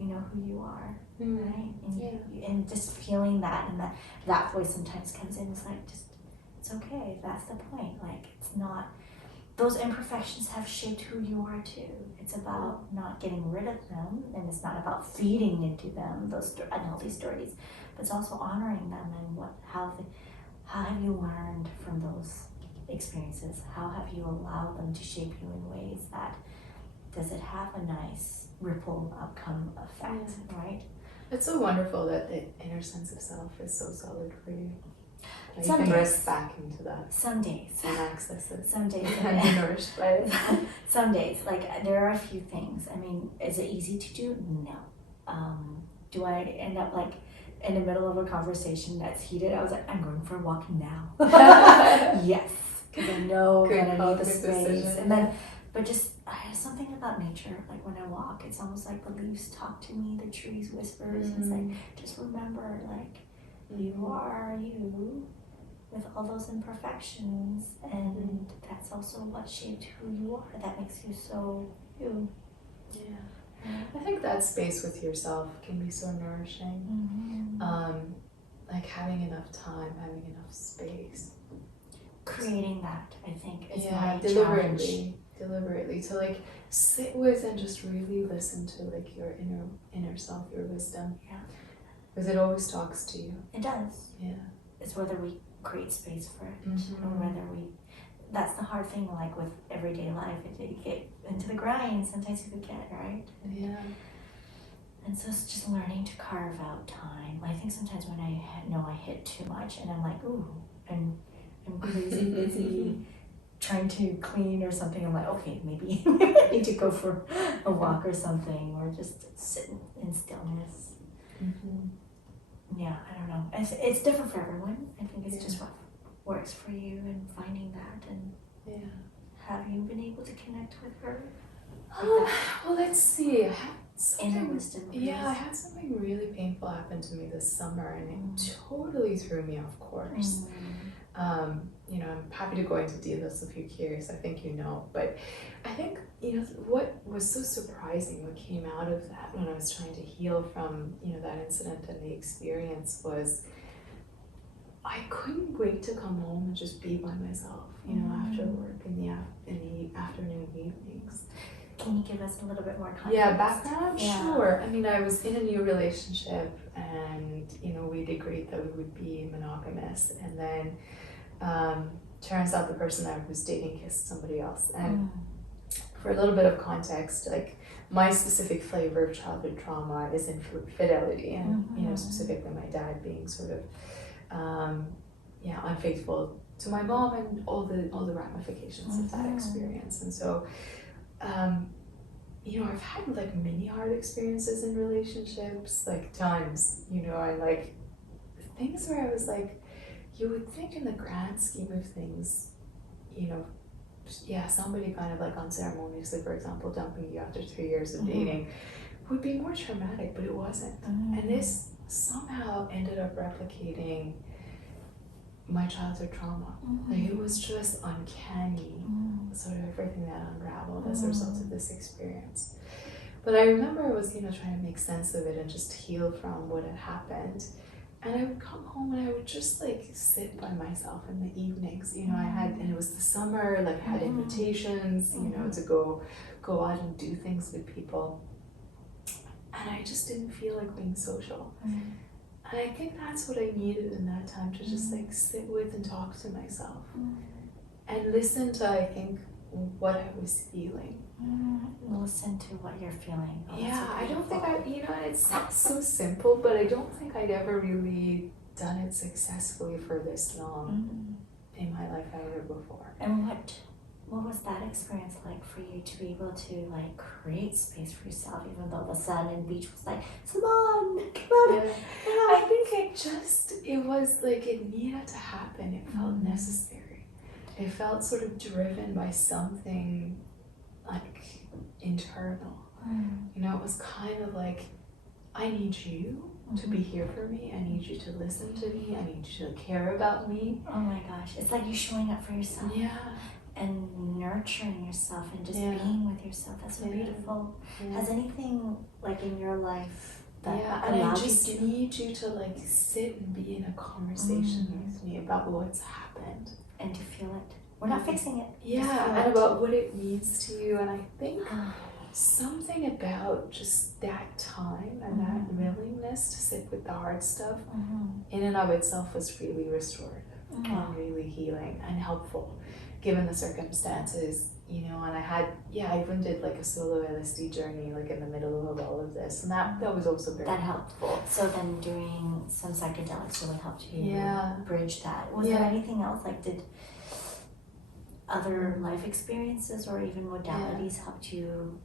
you know who you are, Mm. right? And, Yeah. and just feeling that, and that voice sometimes comes in. It's like, just, it's okay. That's the point. Like, it's not, those imperfections have shaped who you are too. It's about not getting rid of them, and it's not about feeding into them those unhealthy stories, but it's also honoring them and how have you learned from those experiences? How have you allowed them to shape you in ways that, does it have a nice ripple outcome effect, right? It's so wonderful that the inner sense of self is so solid for you. Like Some you can days. rest back into that Some days. and access it. Some days. And be nourished by it. Some days. Like, there are a few things. I mean, is it easy to do? No. Do I end up like in the middle of a conversation that's heated? I was like, I'm going for a walk now. Yes. Because I know Good that I call, need the good space. decision. And then, but just something about nature, like when I walk, it's almost like the leaves talk to me, the trees whispers. It's like, just remember, like, you are you with all those imperfections, and that's also what shaped who you are. That makes you so you. Yeah. I think that space with yourself can be so nourishing. Like having enough time, having enough space. Creating that, I think, is my challenge. Deliberately to like sit with and just really listen to like your inner self, your wisdom. Yeah. Because it always talks to you. It does. Yeah. It's whether we create space for it, or whether that's the hard thing, like with everyday life, you get into the grind, sometimes you forget, right? Yeah. And so it's just learning to carve out time. I think sometimes when I know I hit too much and I'm like, ooh, and I'm crazy busy trying to clean or something, I'm like, okay, maybe I need to go for a walk or something, or just sit in stillness. Yeah, I don't know. It's different for everyone. I think it's just what works for you, and finding that. And have you been able to connect with her? Well, let's see. I had Inner wisdom. Yeah, I had something really painful happen to me this summer, and it totally threw me off course. You know, I'm happy to go into details if you're curious. I think you know, but I think, you know, what was so surprising, what came out of that when I was trying to heal from, you know, that incident and the experience was I couldn't wait to come home and just be by myself, you know, after work in the afternoon evenings. Can you give us a little bit more context? Yeah, background? Yeah. Sure. I mean, I was in a new relationship, and, you know, we'd agreed that we would be monogamous, and then turns out the person I was dating kissed somebody else. And for a little bit of context, like, my specific flavor of childhood trauma is infidelity, and you know, specifically my dad being sort of unfaithful to my mom, and all the ramifications of that experience. And so you know, I've had like many hard experiences in relationships, like times, you know, I like things where I was like, you would think in the grand scheme of things, you know, somebody kind of like unceremoniously, for example, dumping you after 3 years of dating would be more traumatic, but it wasn't. And this somehow ended up replicating my childhood trauma. Like, it was just uncanny, sort of everything that unraveled as a result of this experience. But I remember I was, you know, trying to make sense of it and just heal from what had happened. And I would come home and I would just like sit by myself in the evenings. You know, and it was the summer, like I had invitations, you know, to go out and do things with people. And I just didn't feel like being social. And I think that's what I needed in that time, to just like sit with and talk to myself and listen to, I think, what I was feeling. Listen to what you're feeling. I don't think you know, it sounds so simple, but I don't think I'd ever really done it successfully for this long in my life ever before. And what was that experience like for you to be able to like create space for yourself, even though the sun and beach was like, Saman, come on. I think it was like it needed to happen. It felt necessary. It felt sort of driven by something like internal. You know, it was kind of like, I need you to be here for me. I need you to listen to me. I need you to care about me. Oh my gosh, it's like you showing up for yourself. Yeah. and nurturing yourself and just Yeah. being with yourself. That's so Yeah. beautiful. Yeah. Has anything like in your life that and I allowed just you to need you to like sit and be in a conversation with me about what's happened. and to feel it? We're not fixing it. Just Yeah, feel and it. about what it means to you. And I think something about just that time and that willingness to sit with the hard stuff in and of itself was really restorative and really healing and helpful given the circumstances, you know. And I even did like a solo LSD journey like in the middle of all of this, and that was also very that helpful. So then doing some psychedelics really helped you bridge that. Was there anything else, like did other life experiences or even modalities helped you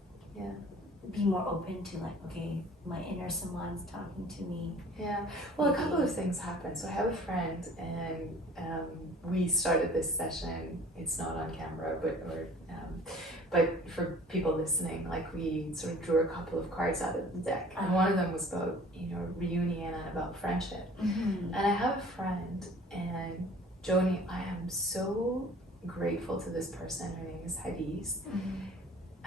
be more open to like, okay, my inner Saman's talking to me? Yeah, well, a couple of things happened. So I have a friend, and we started this session. It's not on camera, but for people listening, like we sort of drew a couple of cards out of the deck, and one of them was about, you know, reunion and about friendship. And I have a friend, and Joni, I am so grateful to this person. Her name is Hadis.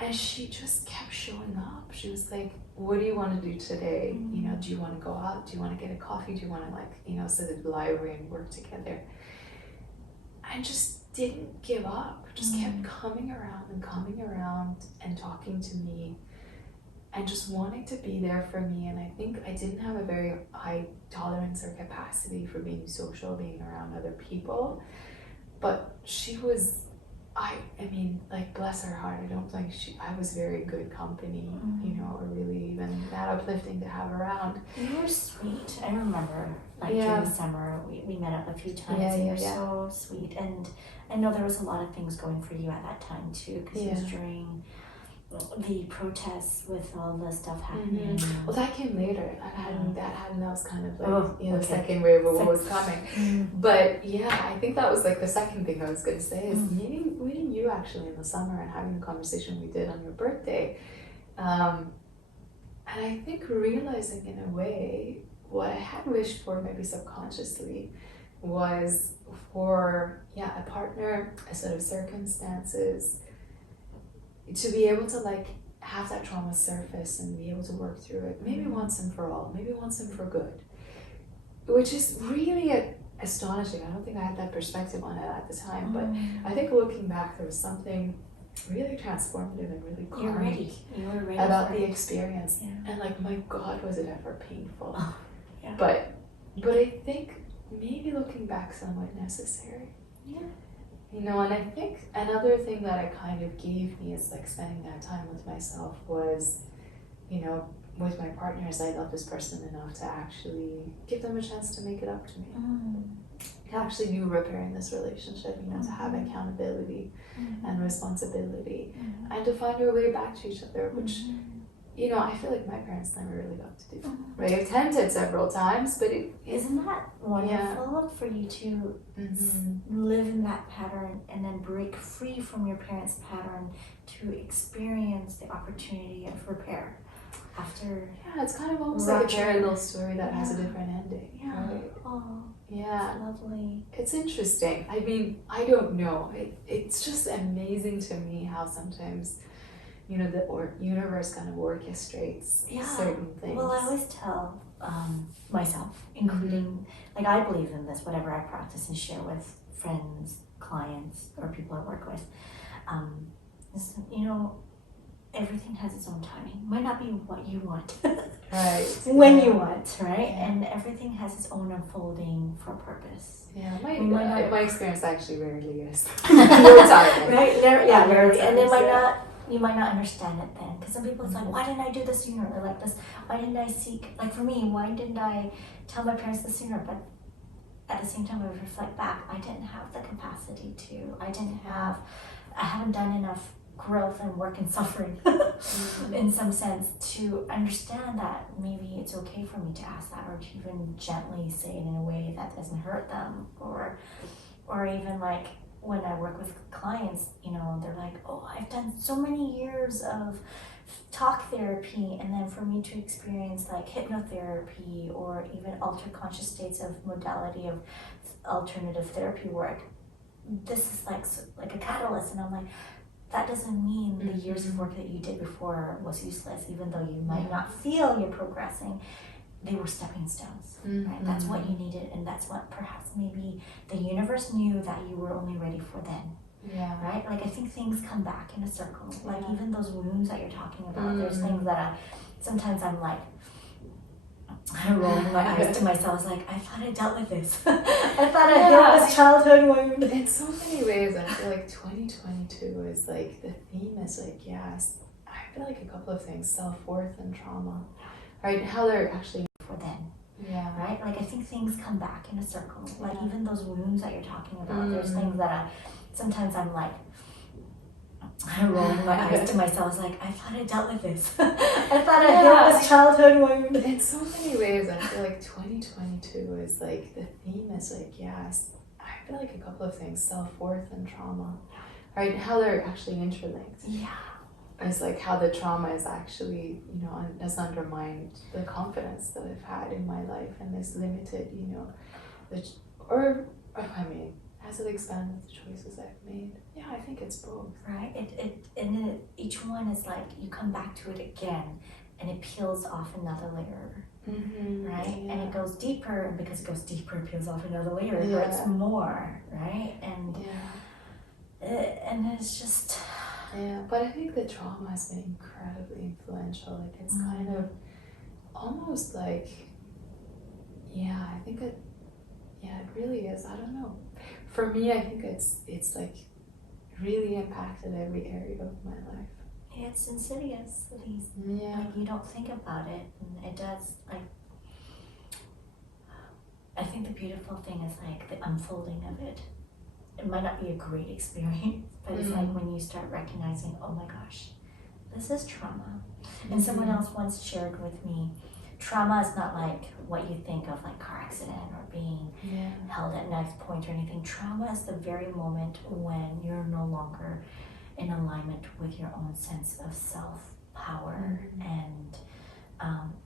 And she just kept showing up. She was like, what do you want to do today? You know, do you want to go out? Do you want to get a coffee? Do you want to, like, you know, sit at the library and work together? And just didn't give up. Just kept coming around and talking to me and just wanting to be there for me. And I think I didn't have a very high tolerance or capacity for being social, being around other people. But she was, I mean, like, bless her heart, I don't think I was very good company, you know, or really even that uplifting to have around. You were sweet. I remember, like, during the summer, we met up a few times, and you were so sweet. And I know there was a lot of things going for you at that time, too, because it was during the protests with all the stuff happening. Well, that came later. That was kind of like, the second wave of what was coming. But yeah, I think that was like the second thing I was going to say is meeting you actually in the summer and having the conversation we did on your birthday. And I think realizing in a way what I had wished for, maybe subconsciously, was for a partner, a set of circumstances, to be able to like have that trauma surface and be able to work through it, maybe once and for all, maybe once and for good, which is really astonishing. I don't think I had that perspective on it at the time, but I think looking back, there was something really transformative and really calming about the experience. And like, my God, was it ever painful. But I think maybe looking back, somewhat necessary. You know, and I think another thing that it kind of gave me is like spending that time with myself was, you know, with my partners, I love this person enough to actually give them a chance to make it up to me. To actually do repair in this relationship, you know, to have accountability and responsibility and to find our way back to each other, which, you know, I feel like my parents never really got to do. Right? I've attempted several times, but isn't that wonderful for you to live in that pattern and then break free from your parents' pattern to experience the opportunity of repair after? It's kind of almost like a parallel story that has a different ending. Right? That's lovely. It's interesting. I mean, I don't know. It's just amazing to me how sometimes, you know, the universe kind of orchestrates certain things. Well, I always tell myself, including, like, I believe in this, whatever I practice and share with friends, clients, or people I work with, you know, everything has its own timing. Might not be what you want. When you want, right? And everything has its own unfolding for a purpose. My experience actually rarely is. Your timing. Right? Rarely. And you might not understand it then, because some people it's like, why didn't I do this sooner? Or like this, why didn't I seek, like for me, why didn't I tell my parents this sooner? But at the same time, I would reflect back, I didn't have the capacity to. I haven't done enough growth and work and suffering in some sense to understand that maybe it's okay for me to ask that, or to even gently say it in a way that doesn't hurt them, or even like, when I work with clients, you know, they're like, oh, I've done so many years of talk therapy, and then for me to experience like hypnotherapy or even altered conscious states of modality of alternative therapy work, this is like a catalyst, and I'm like, that doesn't mean the years of work that you did before was useless, even though you might not feel you're progressing. They were stepping stones, right? That's what you needed, and that's what perhaps maybe the universe knew that you were only ready for then. Yeah. Right? Like, I think things come back in a circle. Like, even those wounds that you're talking about, there's things that sometimes I'm like, I'm rolling my eyes to myself. Like, I thought I dealt with this. I thought I healed this childhood wound. In so many ways, I feel like 2022 is like, the theme is like, yes, I feel like a couple of things, self-worth and trauma, right? How they're actually For then. Yeah. Right? Like, I think things come back in a circle. Like, even those wounds that you're talking about, there's things that sometimes I'm like, I'm rolling my eyes to myself. Like, I thought I dealt with this. I thought I healed this childhood wound. In so many ways, I feel like 2022 is like, the theme is like, yes, I feel like a couple of things, self-worth and trauma, right? How they're actually interlinked. Yeah. It's like how the trauma is actually, has undermined the confidence that I've had in my life, and this limited, has it expanded the choices I've made? Yeah, I think it's both. Right? Each one is like, you come back to it again, and it peels off another layer. Right? Yeah. And it goes deeper, and because it goes deeper, it peels off another layer. It hurts more, right? And it's just... Yeah, but I think the trauma has been incredibly influential. Like, it's kind of almost like, I think it really is. I don't know. For me, I think it's like really impacted every area of my life. Yeah, it's insidious. Yeah. Like, you don't think about it, and it does. Like, I think the beautiful thing is like the unfolding of it. It might not be a great experience, but it's like when you start recognizing, oh my gosh, this is trauma. And someone else once shared with me, trauma is not like what you think of, like car accident or being held at knife point or anything. Trauma is the very moment when you're no longer in alignment with your own sense of self-power and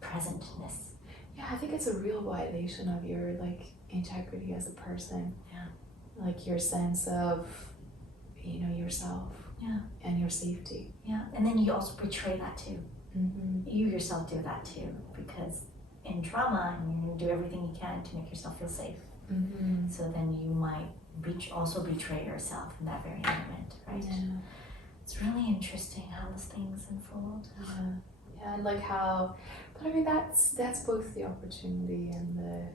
presentness. Yeah, I think it's a real violation of your like integrity as a person. Yeah. Like your sense of, yourself. Yeah. And your safety. Yeah, and then you also betray that too. You yourself do that too, because in trauma, you're going to do everything you can to make yourself feel safe. So then you might also betray yourself in that very moment, right? Yeah. It's really interesting how those things unfold. Yeah, and like how, but I mean, that's both the opportunity and the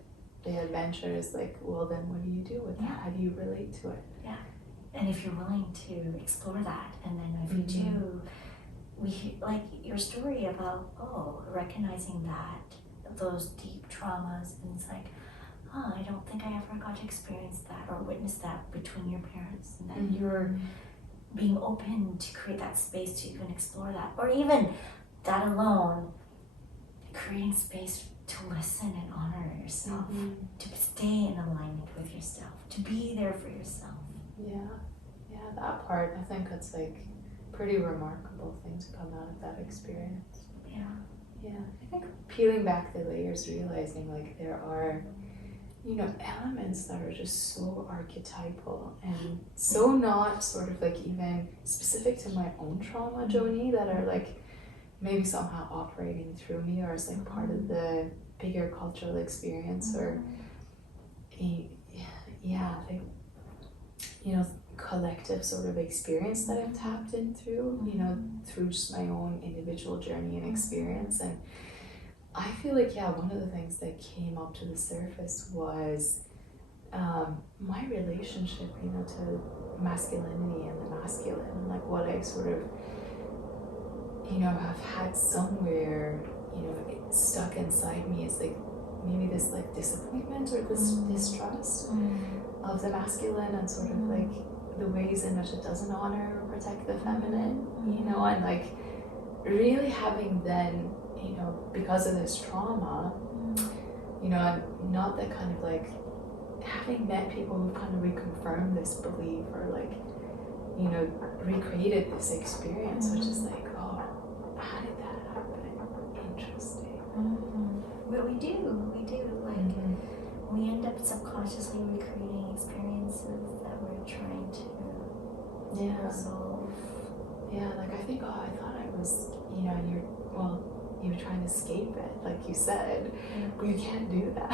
adventure is like, well, then what do you do with that? How do you relate to it? Yeah, and if you're willing to explore that, and then if you do, like your story about, recognizing that, those deep traumas, and it's like, I don't think I ever got to experience that or witness that between your parents, and then you're being open to create that space to even explore that, or even that alone, creating space to listen and honor yourself, to stay in alignment with yourself, to be there for yourself. Yeah, that part, I think it's like pretty remarkable thing to come out of that experience. Yeah, I think peeling back the layers, realizing like there are, elements that are just so archetypal and so not sort of like even specific to my own trauma journey, that are like maybe somehow operating through me, or as like part of the bigger cultural experience, or collective sort of experience that I'm tapped into, through just my own individual journey and experience. And I feel like, one of the things that came up to the surface was my relationship, to masculinity and the masculine, and like what I sort of, have had somewhere, stuck inside me is like maybe this like disappointment or this distrust of the masculine, and sort of like the ways in which it doesn't honor or protect the feminine, and like really having then, because of this trauma, not that kind of like having met people who kind of reconfirmed this belief, or like, recreated this experience, which is like, how did that happen? Interesting. But we do, like, we end up subconsciously recreating experiences that we're trying to resolve. Yeah, like I think, I thought I was, you were trying to escape it, like you said, but you can't do that.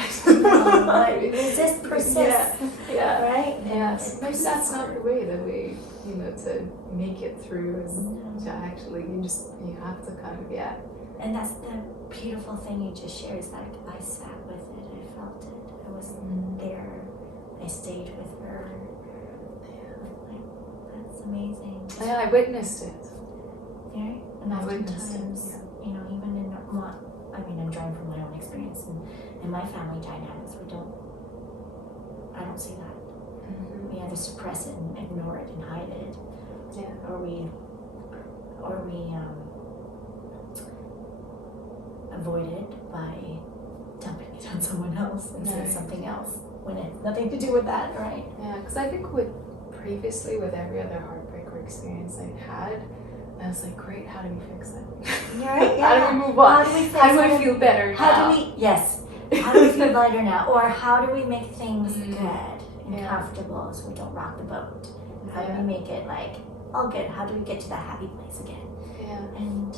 But resist persists. Yeah. Right? Yes. Maybe that's not the way that we, to make it through is to actually, you have to kind of, And that's the beautiful thing you just shared is like I sat with it, I felt it, I was there, I stayed with her. Like, that's amazing. Yeah, I witnessed it. Right? And oftentimes, even in I'm drawing from my own experience and in my family dynamics, I don't see that. We either suppress it and ignore it and hide it, or we avoid it by dumping it on someone else and saying something else when it has nothing to do with that, right? Yeah, because I think previously with every other heartbreak or experience I've had, I was like, great, how do we fix it? Right, How do we move on? How do we How do I feel better now? How do we feel lighter now? Or how do we make things good and comfortable so we don't rock the boat? How do we make it like all good? How do we get to that happy place again? Yeah. And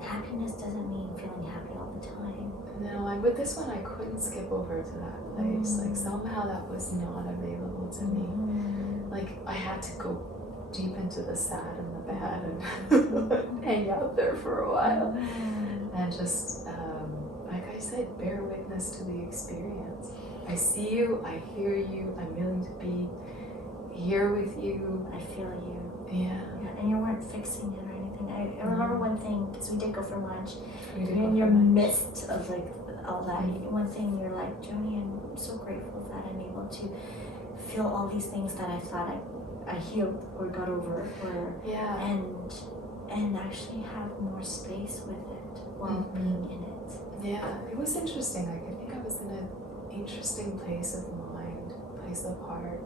happiness doesn't mean feeling happy all the time. No, with this one I couldn't skip over to that place. Like somehow that was not available to me. Like I had to go deep into the sad and the bad and hang out there for a while. And just, like I said, bear witness to the experience. I see you, I hear you, I'm willing to be here with you. I feel you. Yeah. And you weren't fixing it or anything. I remember one thing, because we did go for lunch. In your midst of like all that, one thing you're like, Joni, I'm so grateful that I'm able to feel all these things that I thought I healed or got over, and actually have more space with it while being in it. Yeah, it was interesting. I think I was in an interesting place of mind, place of heart,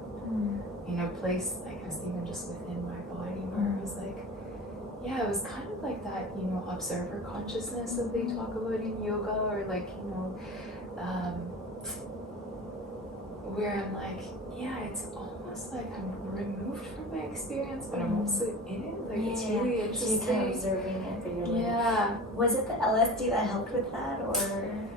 place, I guess, even just within my body where I was like, it was kind of like that, observer consciousness that they talk about in yoga, or like, where I'm like, it's almost like I'm removed from my experience, but I'm also in it. Like it's really interesting. So you're kind of observing it, but you're like, was it the LSD that helped with that, or?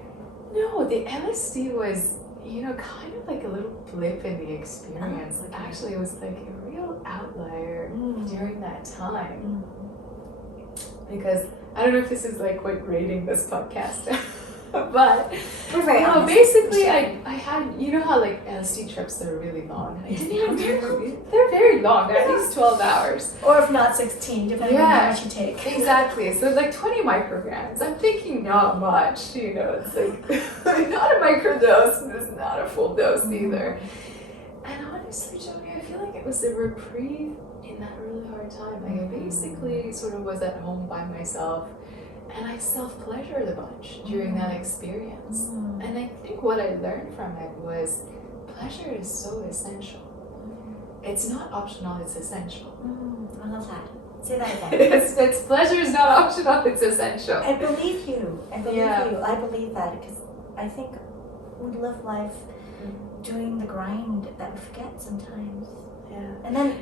No, the LSD was, kind of like a little blip in the experience. Like actually, it was like a real outlier during that time. Because I don't know if this is like what grading this podcast. But basically I had, how like LSD trips, they're really long. They're very long. They're at least 12 hours. Or if not 16, depending on how much you take. Exactly. So like 20 micrograms. I'm thinking not much, it's like not a microdose, but it's not a full dose either. And honestly, Joni, I feel like it was a reprieve in that really hard time. Like I basically sort of was at home by myself. And I self-pleasured a bunch during that experience. And I think what I learned from it was pleasure is so essential. It's not optional, it's essential. I love that. Say that again. It's pleasure is not optional, it's essential. I believe you. I believe that because I think we live life doing the grind that we forget sometimes. Yeah. And then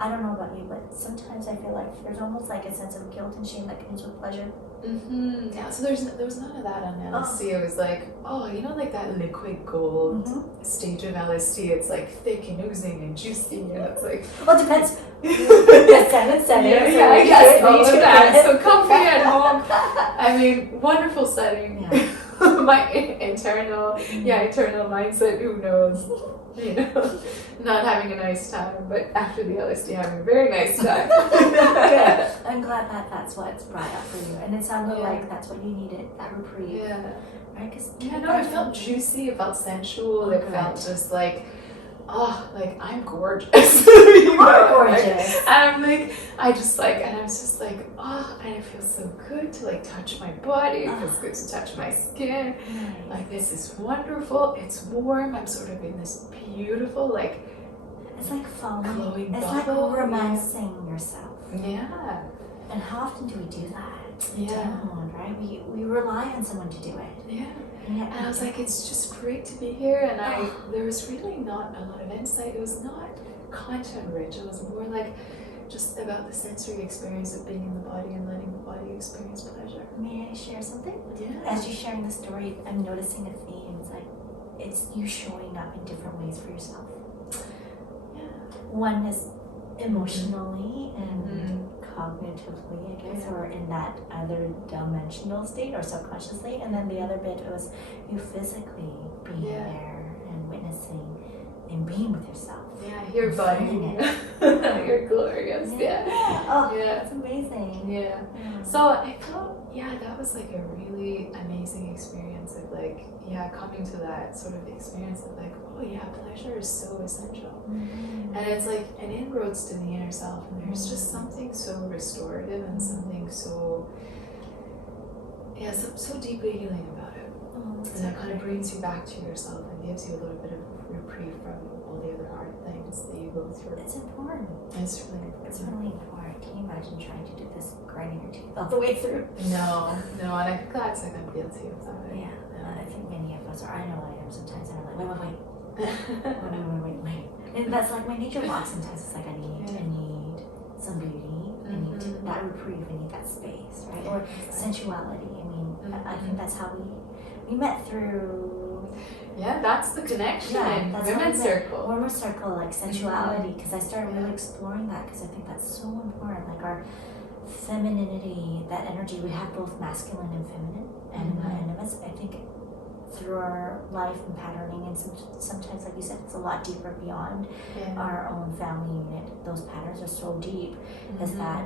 I don't know about you, but sometimes I feel like there's almost like a sense of guilt and shame that comes with pleasure. Yeah, so there was none of that on LSD. It was like, like that liquid gold stage of LSD. It's like thick and oozing and juicy, and it's like. Well, it depends. Setting. I guess all of that. So comfy at home. I mean, wonderful setting. Yeah. My internal mindset. Who knows? Not having a nice time, but after the LSD, having a very nice time. Good. I'm glad that's what's brought up for you, and it sounded like that's what you needed, that reprieve. Yeah. Right? Cause it felt juicy. It felt sensual. It felt just like, like I'm gorgeous. You are gorgeous. And and I was just like, and it feels so good to like touch my body. It feels good to touch my skin. Nice. Like this is wonderful. It's warm. I'm sort of in this beautiful it's like falling. Glowing it's bubble. like romancing yourself. Yeah. And how often do we do that? We Yeah. don't, right? We rely on someone to do it. Yeah. And And I was like, it's just great to be here. And there was really not a lot of insight. It was not content rich. It was more like just about the sensory experience of being in the body and letting the body experience pleasure. May I share something? Yeah. As you're sharing the story, I'm noticing a theme. It's like, it's you showing up in different ways for yourself. Yeah. One is emotionally and Mhm. cognitively, I guess, Yeah. or in that other dimensional state or subconsciously. And then the other bit was you physically being Yeah. there and witnessing and being with yourself. Yeah, your body. Feeling You're glorious. Yeah. Oh, Yeah. it's amazing. Yeah. Yeah. So I felt, yeah, that was like a really amazing experience of like, yeah, coming to that sort of experience of like, oh yeah, pleasure is so essential. Mhm. And it's like an inroads to the inner self, and there's just something so restorative and something so, yeah, so deeply healing about it. Oh, And that kind of brings you back to yourself and gives you a little bit of reprieve from all the other hard things that you go through. it's important. It's really important. It's really important. Can you imagine trying to do this grinding your teeth all the way through? No, and I think that's like I'm guilty of that. Yeah, I think many of us are. I know I am sometimes. And I'm like, wait. And that's like my nature block. Sometimes it's like I need some beauty. I need that reprieve. I need that space, right? Or sensuality. I mean, I think that's how we met through. Yeah, that's the connection. Yeah, that's how we Women's met. circle. Women's circle, like sensuality, because I started really exploring that because I think that's so important. Like our femininity, that energy, we have both masculine and feminine animus. I think through our life and patterning, and sometimes, like you said, it's a lot deeper beyond our own family unit. Those patterns are so deep, is that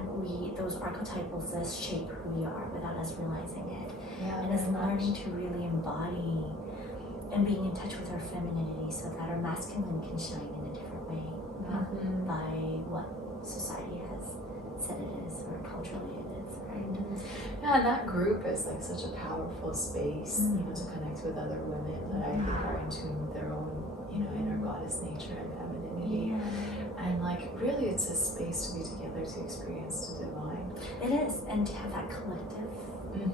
those archetypals that shape who we are without us realizing it. Yeah, And it's learning to really embody and being in touch with our femininity so that our masculine can shine in a different way, not by what society has said it is or culturally it is, right? Yeah, and that group is like such a powerful space, you know, to connect with other women that I think are in tune with their own, you know, inner goddess nature and femininity. Yeah. And like really it's a space to be together to experience the divine. It is, and to have that collective.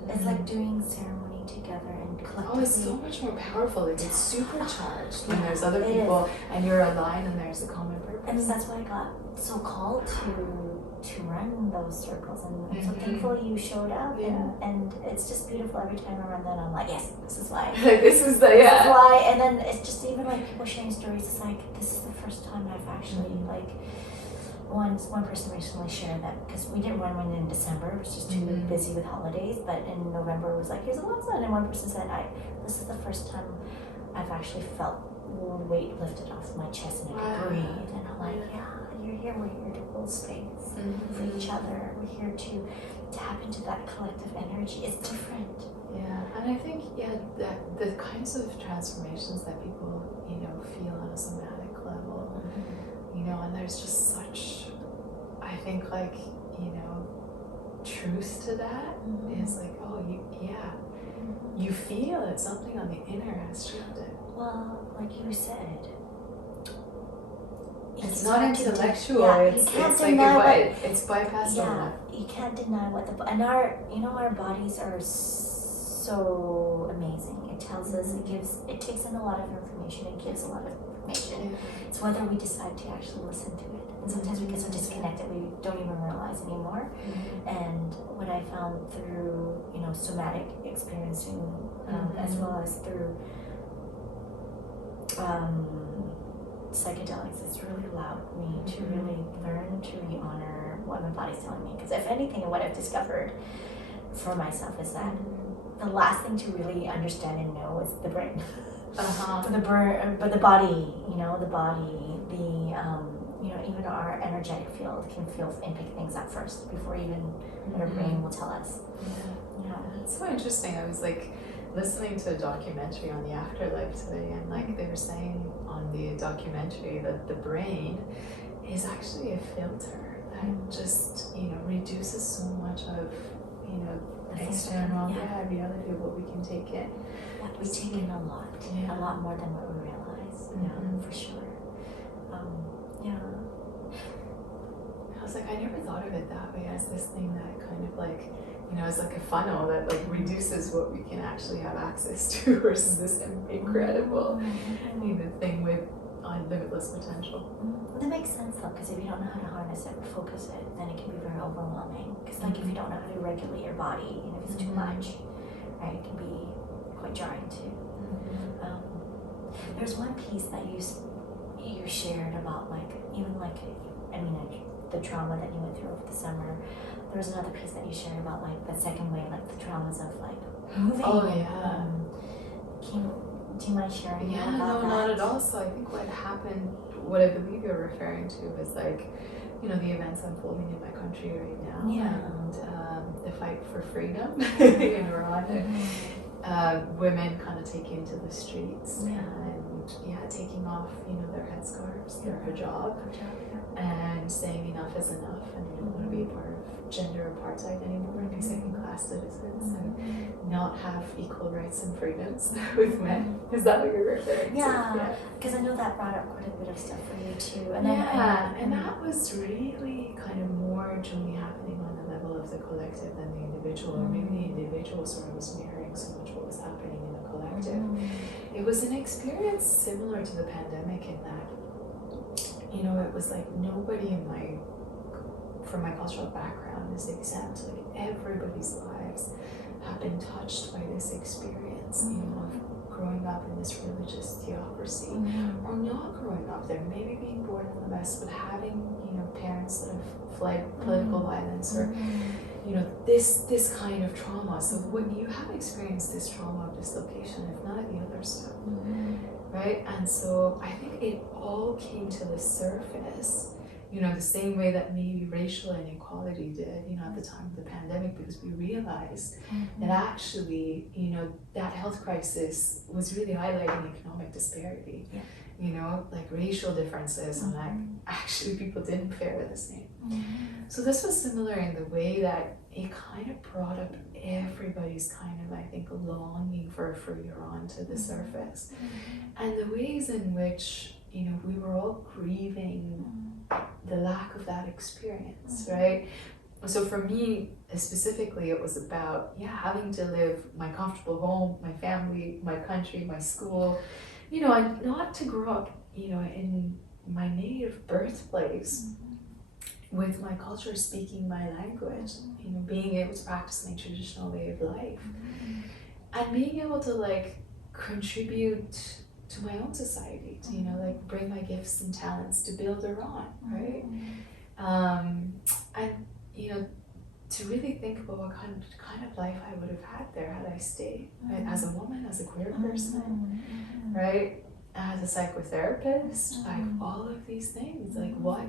It's like doing ceremony together and collectively. Oh, it's so much more powerful. Like it's supercharged when there's other It people and you're aligned and there's a common purpose. And that's why I got so called to run those circles, and I'm so thankful you showed up. And it's just beautiful every time I run that. I'm like, yes, this is why. This is the This is why. And then it's just even like people sharing stories. It's like this is the first time I've actually like. One person recently shared that because we didn't run one in December, it was just too busy with holidays. But in November, it was like, here's a lot fun. And one person said, this is the first time I've actually felt weight lifted off my chest and I could breathe. And I'm like, yeah, you're here. We're here to hold space for each other. We're here to tap into that collective energy. It's different. Yeah, and I think that the kinds of transformations that people feel on a somatic level, you know, and there's just such, I think like truth to that is like, oh, you feel it, something on the inner has shifted. Well, like you said, it's not intellectual. It's bypassed all that. You can't deny what and our bodies are so amazing. It tells us, it takes in a lot of information. It gives a lot of information. It's whether we decide to actually listen to it. And sometimes we get so disconnected we don't even realize anymore. And what I found through somatic experiencing, as well as through psychedelics, it's really allowed me to really learn to re-honor what my body's telling me. Because if anything, what I've discovered for myself is that the last thing to really understand and know is the brain. But the body, even our energetic field can feel and pick things up first before even our brain will tell us. Yeah. It's so interesting. I was like listening to a documentary on the afterlife today, and like they were saying on the documentary that the brain is actually a filter that just reduces so much of external reality of what we can take in. We take in a lot more than what we realize. Yeah, for sure. was like, I never thought of it that way, as this thing that kind of like, you know, it's like a funnel that like reduces what we can actually have access to versus this incredible, you know, thing with limitless potential. That makes sense though, because if you don't know how to harness it or focus it, then it can be very overwhelming. Because like if you don't know how to regulate your body, if it's too much, right, it can be quite jarring too. There's one piece that you shared about like even like the trauma that you went through over the summer. There was another piece that you shared about like the second wave, like the traumas of like moving. Oh yeah. Do you mind sharing Yeah, about no, that? not at all. So I think what happened, what I believe you're referring to is like, you know, the events unfolding in my country right now, and the fight for freedom in Iran, and women kind of taking to the streets and taking off, you know, their headscarves, their hijab, and saying enough is enough, and we don't want to be a part of gender apartheid anymore, and be second-class citizens, and not have equal rights and freedoms with men. Is that what you're referring to? Yeah, because I know that brought up quite a bit of stuff for you too. And and that was really kind of more truly happening on the level of the collective than the individual, or maybe the individual sort of was mirroring so much what was happening in the collective. It was an experience similar to the pandemic in that, you know, it was like nobody from my cultural background is exempt. Like everybody's lives have been touched by this experience, you know, of growing up in this religious theocracy, or not growing up there, maybe being born in the West, but having, you know, parents that have fled political violence, or, you know, this kind of trauma. So when you have experienced this trauma of dislocation, if none of the other stuff, right? And so I think it all came to the surface, you know, the same way that maybe racial inequality did, you know, at the time of the pandemic, because we realized that actually, you know, that health crisis was really highlighting economic disparity, you know, like racial differences, and like actually people didn't fare the same. So this was similar in the way that it kind of brought up everybody's kind of, I think, longing for a free Iran to the surface, and the ways in which, you know, we were all grieving the lack of that experience, right? So for me specifically, it was about having to live my comfortable home, my family, my country, my school, you know, and not to grow up, you know, in my native birthplace with my culture, speaking my language, you know, being able to practice my traditional way of life, and being able to like contribute to my own society, to, you know, like bring my gifts and talents to build Iran, right? And, you know, to really think about what kind of life I would have had there had I stayed, right? As a woman, as a queer person, right? As a psychotherapist, like all of these things, like what,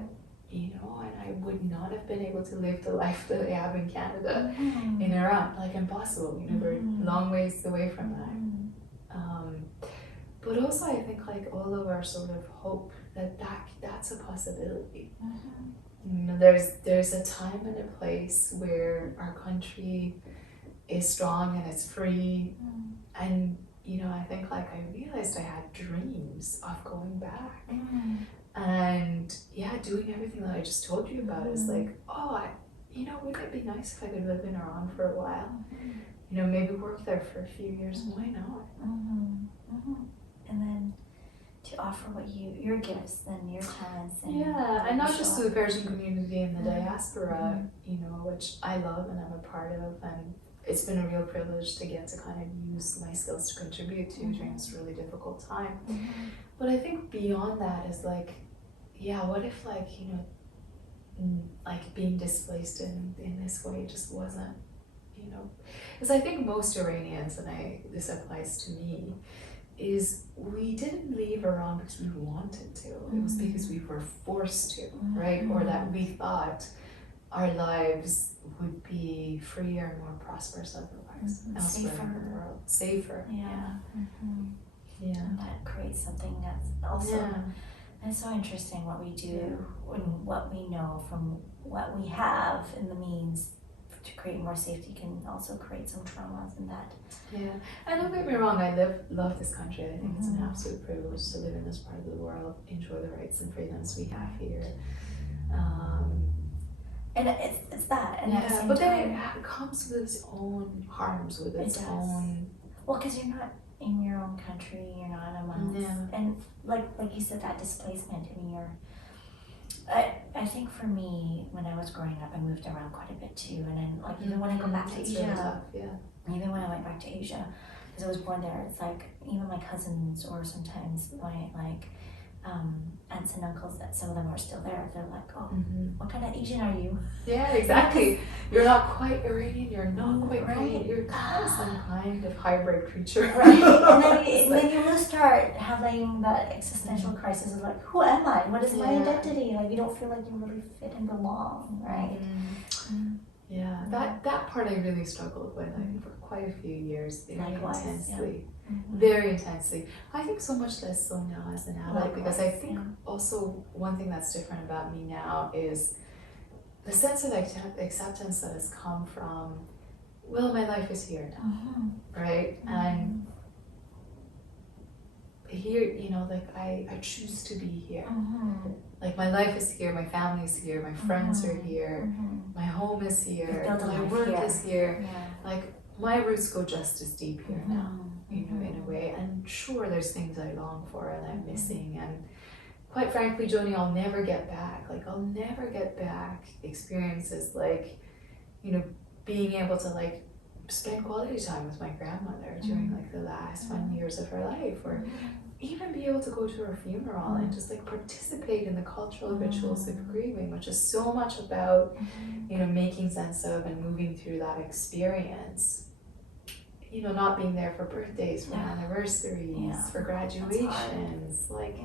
you know, and I would not have been able to live the life that I have in Canada, in Iran, like impossible, you know, we're long ways away from that. But also I think like all of our sort of hope that's a possibility. You know, there's a time and a place where our country is strong and it's free, and, you know, I think like I realized I had dreams of going back, and doing everything that I just told you about is like, you know, wouldn't it be nice if I could live in Iran for a while? You know, maybe work there for a few years, why not? And then to offer what your gifts and your talents and and not just to the Persian community in the diaspora, you know, which I love and I'm a part of, and it's been a real privilege to get to kind of use my skills to contribute to during this really difficult time. But I think beyond that is like, what if, like, you know, like being displaced in this way just wasn't, you know, because I think most Iranians, and this applies to me, is we didn't leave Iran because we wanted to. It was because we were forced to, right? Or that we thought our lives would be freer and more prosperous otherwise, elsewhere in the world, safer. And that creates something that's also, and it's so interesting what we do and what we know from what we have and the means to create more safety can also create some traumas in that. And don't get me wrong, I love this country. I think it's an absolute privilege to live in this part of the world, enjoy the rights and freedoms we have here. And it's that. And at the same but time, then it comes with its own harms, with its own. Well, because you're not in your own country, you're not amongst, and like you said, that displacement. I mean, I think for me, when I was growing up, I moved around quite a bit too, and then like even when I go back to Asia, really tough, even when I went back to Asia, because I was born there, it's like even my cousins or sometimes my aunts and uncles, that some of them are still there, they're like, oh, what kind of Asian are you? Yeah, exactly. You're not quite Iranian, you're not quite right. Korean, you're kind of some kind of hybrid creature. Right. And then you will start having that existential crisis of like, who am I? What is my identity? Like you don't feel like you really fit and belong, right? Yeah, that part I really struggled with, I think, for quite a few years, very intensely. Very intensely. I think so much less so now as an adult, because I think also one thing that's different about me now is the sense of acceptance that has come from, well, my life is here now, right? And here, you know, like I choose to be here. Like my life is here, my family is here, my friends are here, my home is here, my work is here. Like my roots go just as deep here now, you know, in a way. And sure, there's things I long for and I'm missing. And quite frankly, Joni, I'll never get back. Like I'll never get back experiences like, you know, being able to like spend quality time with my grandmother during like the last fun years of her life, or even be able to go to her funeral and just like participate in the cultural rituals of grieving, which is so much about, you know, making sense of and moving through that experience. You know, not being there for birthdays, for anniversaries, for graduations, like,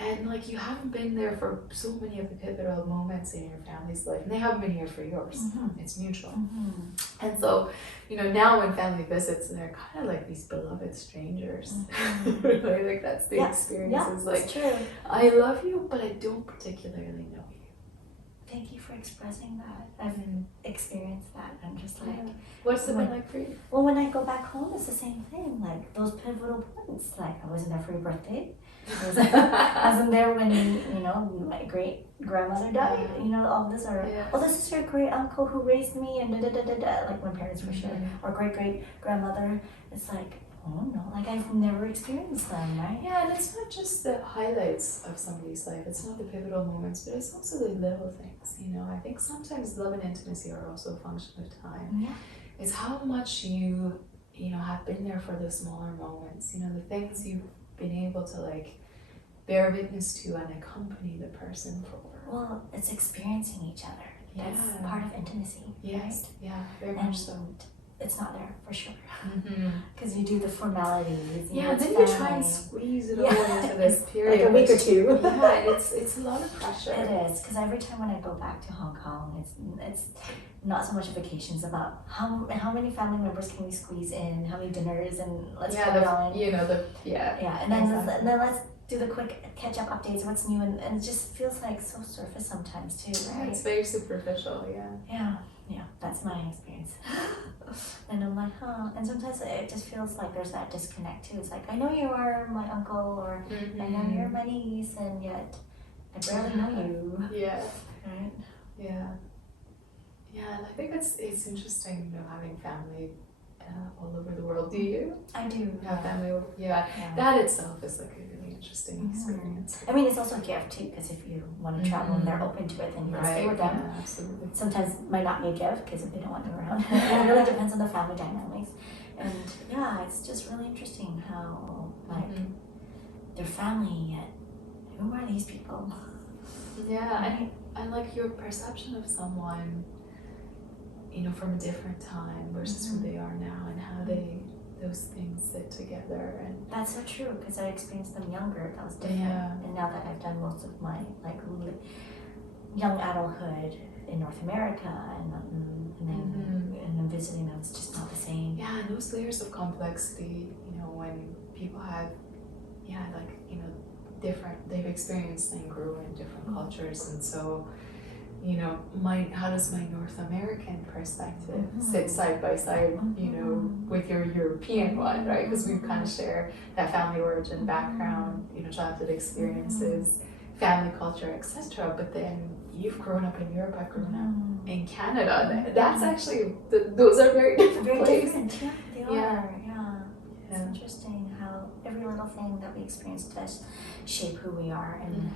and like you haven't been there for so many of the pivotal moments in your family's life, and they haven't been here for yours. It's mutual. And so, you know, now when family visits, they're kind of like these beloved strangers. Like that's the experience. It's like, true. I love you, but I don't particularly know you. Thank you for expressing that. I've experienced that. I'm just like, what's it been like for you? Well, when I go back home, it's the same thing. Like those pivotal points. Like I wasn't there for your birthday. I wasn't there when, you know, my great grandmother died. You know, all this, or oh, this is your great uncle who raised me, and like my parents for sure, or great grandmother. It's like, oh no, like I've never experienced them, right? Yeah, and it's not just the highlights of somebody's life. It's not the pivotal moments, but it's also the little things. You know, I think sometimes love and intimacy are also a function of time. It's how much you know, have been there for the smaller moments. You know, the things you've been able to like bear witness to and accompany the person for. Well, it's experiencing each other. That's part of intimacy. Yes. Right? Yeah, very much so. It's not there for sure, because you do the formalities. Yeah, then you try and squeeze it all into this period, like a week or two. Yeah, it's a lot of pressure. It is, because every time when I go back to Hong Kong, it's not so much a vacation. It's about how many family members can we squeeze in, how many dinners, and let's put it on. You know and then let's do the quick catch up updates. What's new, and it just feels like so surface sometimes too, right? It's very superficial. Yeah, that's my experience. And I'm like, and sometimes it just feels like there's that disconnect too. It's like, I know you are my uncle, or I know you're my niece, and yet I barely know you. Right? Yeah, and I think it's interesting, you know, having family all over the world. Do you? I do. Have family over? Yeah. That itself is like a really interesting experience. I mean, it's also a gift too, because if you want to travel and they're open to it, then you can stay with them. Yeah, absolutely. Sometimes it might not be a gift because if they don't want you around. It really depends on the family dynamics. And yeah, it's just really interesting how like their family, yet who are these people? Yeah, and like your perception of someone, you know, from a different time versus who they are now, and how those things fit together. And that's so true, because I experienced them younger. That was different. And now that I've done most of my like young adulthood in North America, and then visiting them, it's just not the same. Yeah, and those layers of complexity, you know, when people have, like, you know, they've experienced and grew in different cultures, and so, you know, how does my North American perspective sit side by side, you know, with your European one, right? Because we kind of share that family origin, background, you know, childhood experiences, family culture, etc. But then, you've grown up in Europe, I've grown up in Canada. That's actually, those are very different Very places. different, yeah, they are, yeah. It's Yeah. interesting how every little thing that we experience does shape who we are, and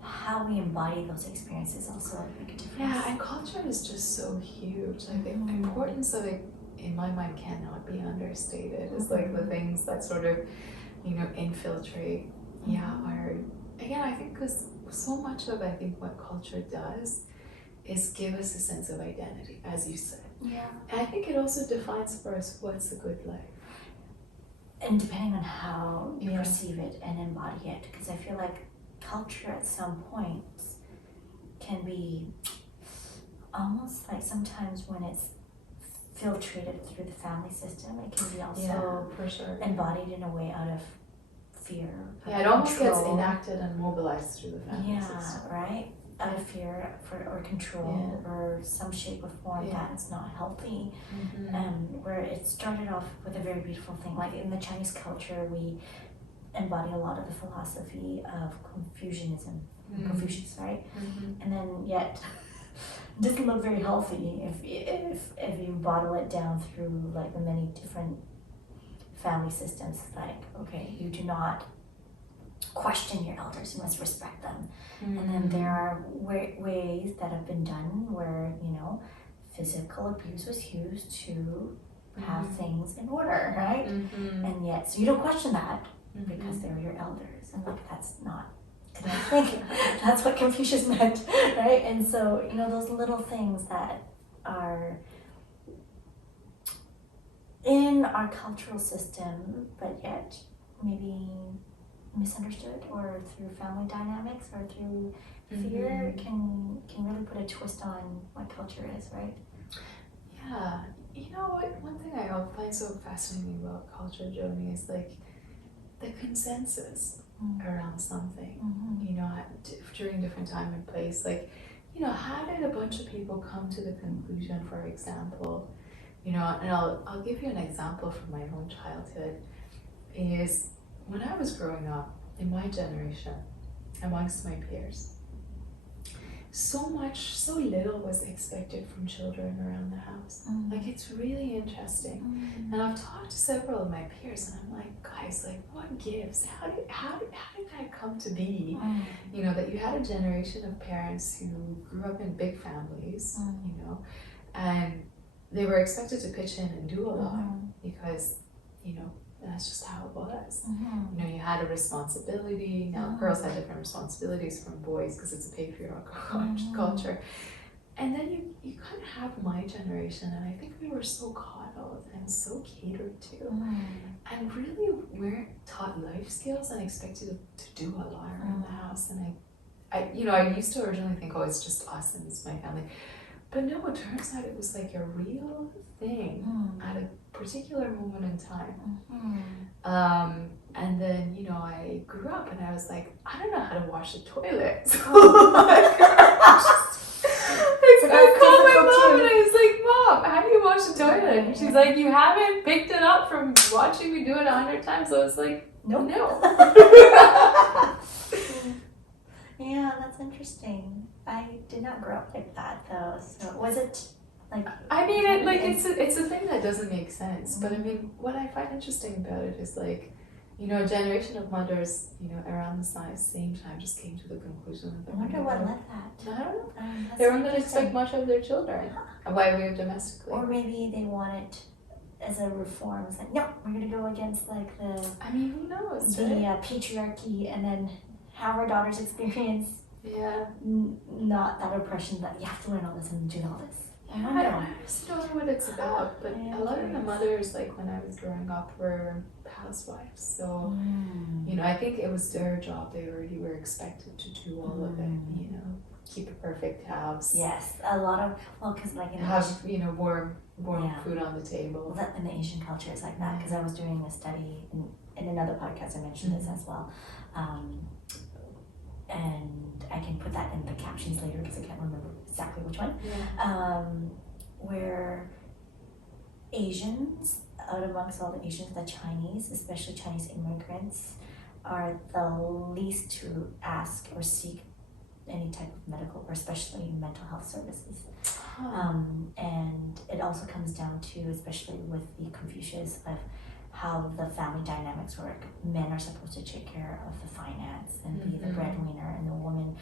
how we embody those experiences also make a difference. Yeah, and culture is just so huge. Like the importance of it, in my mind, cannot be understated. It's like the things that sort of, infiltrate. Are, again, I think because so much of, I think, what culture does is give us a sense of identity, as you said. Yeah. And I think it also defines for us what's a good life. And depending on how you perceive it and embody it, because I feel like culture at some points can be almost like sometimes when it's filtrated through the family system, it can be also for sure. embodied in a way out of fear. Yeah, it almost gets enacted and mobilized through the family system. Yeah, right? Out of fear or control or some shape or form that's not healthy. Where it started off with a very beautiful thing. Like in the Chinese culture, we embody a lot of the philosophy of Confucianism, Confucius, right? And then yet it doesn't look very healthy if you bottle it down through like the many different family systems. Like, okay, you do not question your elders, you must respect them. And then there are ways that have been done where, physical abuse was used to have things in order, right? And yet, so you don't question that because they're your elders. And like, that's not, I think that's what Confucius meant, right? And so, those little things that are in our cultural system, but yet maybe misunderstood or through family dynamics or through fear can really put a twist on what culture is, right? Yeah. You know what? One thing I find so fascinating about culture, Joni, is like the consensus around something, during different time and place. Like, how did a bunch of people come to the conclusion, for example, and I'll give you an example from my own childhood, is when I was growing up, in my generation, amongst my peers, so little was expected from children around the house. Like, it's really interesting. And I've talked to several of my peers, and I'm like, guys, like, what gives? How did that come to be? That you had a generation of parents who grew up in big families, and they were expected to pitch in and do a lot because, that's just how it was. You had a responsibility. Now, girls had different responsibilities from boys because it's a patriarchal culture. And then you kind of have my generation, and I think we were so coddled and so catered to, and really weren't taught life skills and expected to do a lot around the house. And I used to originally think, oh, it's just us and it's my family. But no, it turns out it was like a real thing at a particular moment in time. And then, I grew up and I was like, I don't know how to wash a toilet. So I called my mom and I was like, Mom, how do you wash a toilet? And she's like, you haven't picked it up from watching me do it 100 times. So I was like, no. Yeah, that's interesting. I did not grow up like that though. So was it like? I mean, it's a thing that doesn't make sense. But I mean, what I find interesting about it is like, a generation of mothers, around the same time, just came to the conclusion that I wonder what led that. I don't know. They weren't going to expect much of their children. Why we live domestically. Or maybe they wanted, as a reform, it's like, no, we're going to go against like the. I mean, who knows? The patriarchy, and then have our daughters experience. Yeah. Not that oppression that you have to learn all this and do all this. I just don't know what it's about, but a lot of the mothers, like when I was growing up, were housewives. So, I think it was their job. They already were expected to do all of it, keep a perfect house. Yes, a lot of, because like in have, warm food on the table. Well, in the Asian culture, it's like that, because I was doing a study in another podcast, I mentioned this as well. And I can put that in the captions later because I can't remember exactly which one. Where Asians, out amongst all the Asians, the Chinese, especially Chinese immigrants, are the least to ask or seek any type of medical or especially mental health services. Huh. And it also comes down to, especially with the Confucius, of how the family dynamics work. Men are supposed to take care of the finance and be the breadwinner, and the woman,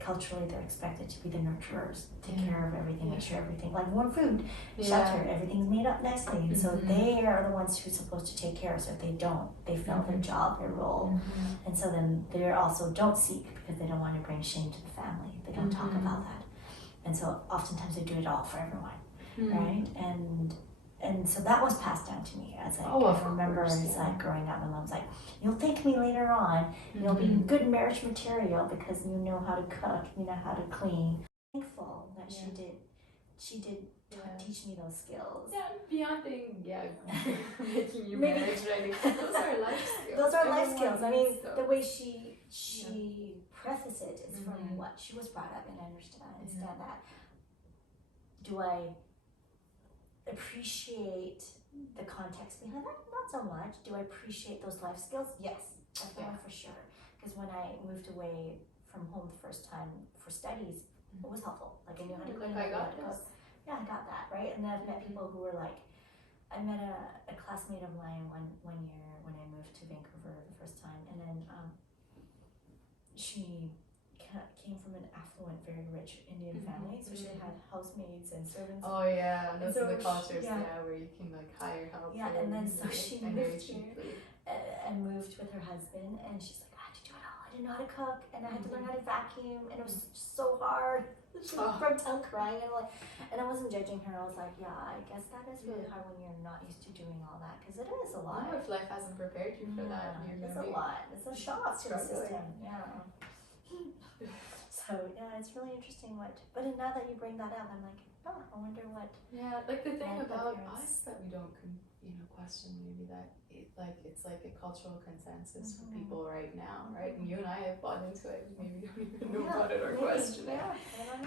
culturally they're expected to be the nurturers, take care of everything, make sure everything, like warm food, shelter, everything's made up nicely. And so they are the ones who are supposed to take care. So if they don't, they fail their job, their role. And so then they also don't seek because they don't want to bring shame to the family. They don't talk about that. And so oftentimes they do it all for everyone, right? And so that was passed down to me as I remember like growing up. My mom's like, "You'll thank me later on. You'll be good marriage material because you know how to cook, you know how to clean." Thankful that she did teach me those skills. Yeah, beyond being making you marriage ready. Those are life skills. Those are life skills. I mean, the way she prefaces it is from what she was brought up, and I understand that. Do I appreciate the context behind that? Not so much. Do I appreciate those life skills? Yes, definitely for sure. Because when I moved away from home the first time for studies, it was helpful. Like I knew how to clean, I got this. Yeah, I got that, right? And then I've met people who were like, I met a classmate of mine one year when I moved to Vancouver the first time, and then she came from an affluent, very rich Indian family, so she had housemaids and servants. Oh yeah, those are the cultures, yeah, where you can like hire help. Yeah, and then so she moved here and moved with her husband, and she's like, I had to do it all. I didn't know how to cook, and I had to learn how to vacuum, and it was so hard. She broke down crying, and I wasn't judging her. I was like, yeah, I guess that is really hard when you're not used to doing all that, because it is a lot. If life hasn't prepared you for that, it's a lot. It's a shock to the system. Yeah. So yeah, it's really interesting but now that you bring that up, I'm like, I wonder what. Yeah, like the thing about us that we don't, question maybe that it's like a cultural consensus for people right now, right? And you and I have bought into it. Maybe we don't even know about it or question it.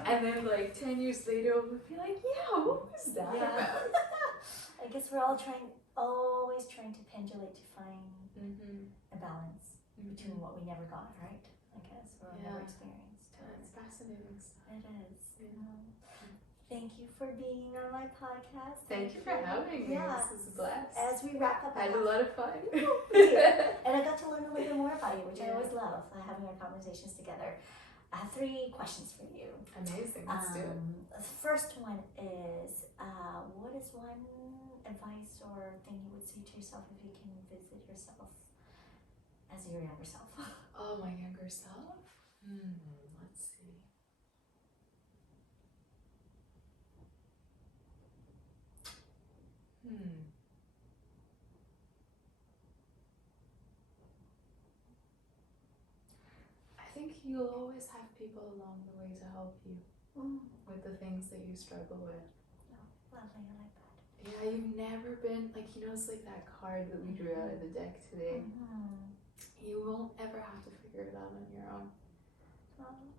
And then like 10 years later, we'll be like, what was that about? I guess we're always trying to pendulate to find a balance between what we never got, right? I guess, or never experienced. It's fascinating stuff. It is. Thank you for being on my podcast. Thank you for having me. This is a blast. As we wrap up, I had a lot of fun. And I got to learn a little bit more about you, which I always love, having our conversations together. I have 3 questions for you. Amazing. Let's do it. The first one is, what is one advice or thing you would say to yourself if you can visit yourself as your younger self? Oh, my younger self? Let's see. I think you'll always have people along the way to help you with the things that you struggle with. Lovely, I like that. Yeah, you've never been, it's like that card that we drew out of the deck today. You won't ever have to figure it out on your own.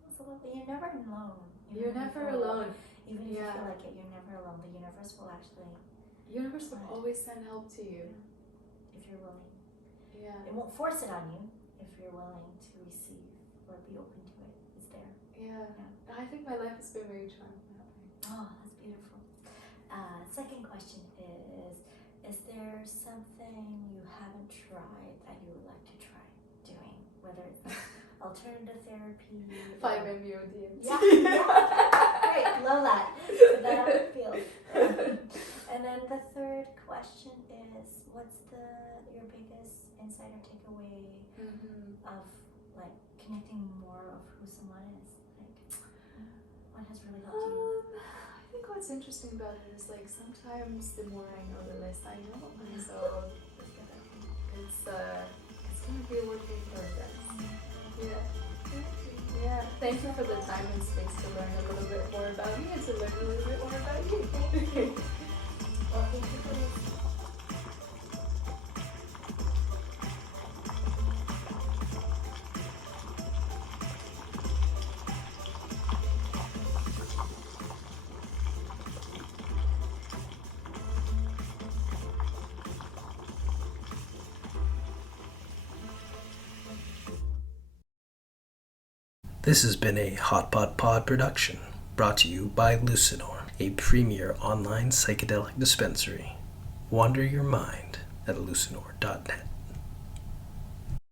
That's lovely. You're never alone. You're never alone. Even if you feel like it, you're never alone. The universe will always send help to you. If you're willing. Yeah. It won't force it on you if you're willing to receive or be open to it. It's there. Yeah. I think my life has been very charming that way. Oh, that's beautiful. Second question is there something you haven't tried that you would like to try doing? Whether it's alternative therapy. 5-MeO DMT. Yeah. Great, love that. Put that out in the field. And then the third question is, what's your biggest insight or takeaway of connecting more of who someone is? What has really helped you? I think what's interesting about it is sometimes the more I know, the less I know, and so it's gonna be a work in progress. Yeah. Thank you for the time and space to learn a little bit more about me and to learn a little bit more about you. Well, thank you for this. This has been a HOTPOT Pod production, brought to you by Lucinor, a premier online psychedelic dispensary. Wander your mind at lucinor.net.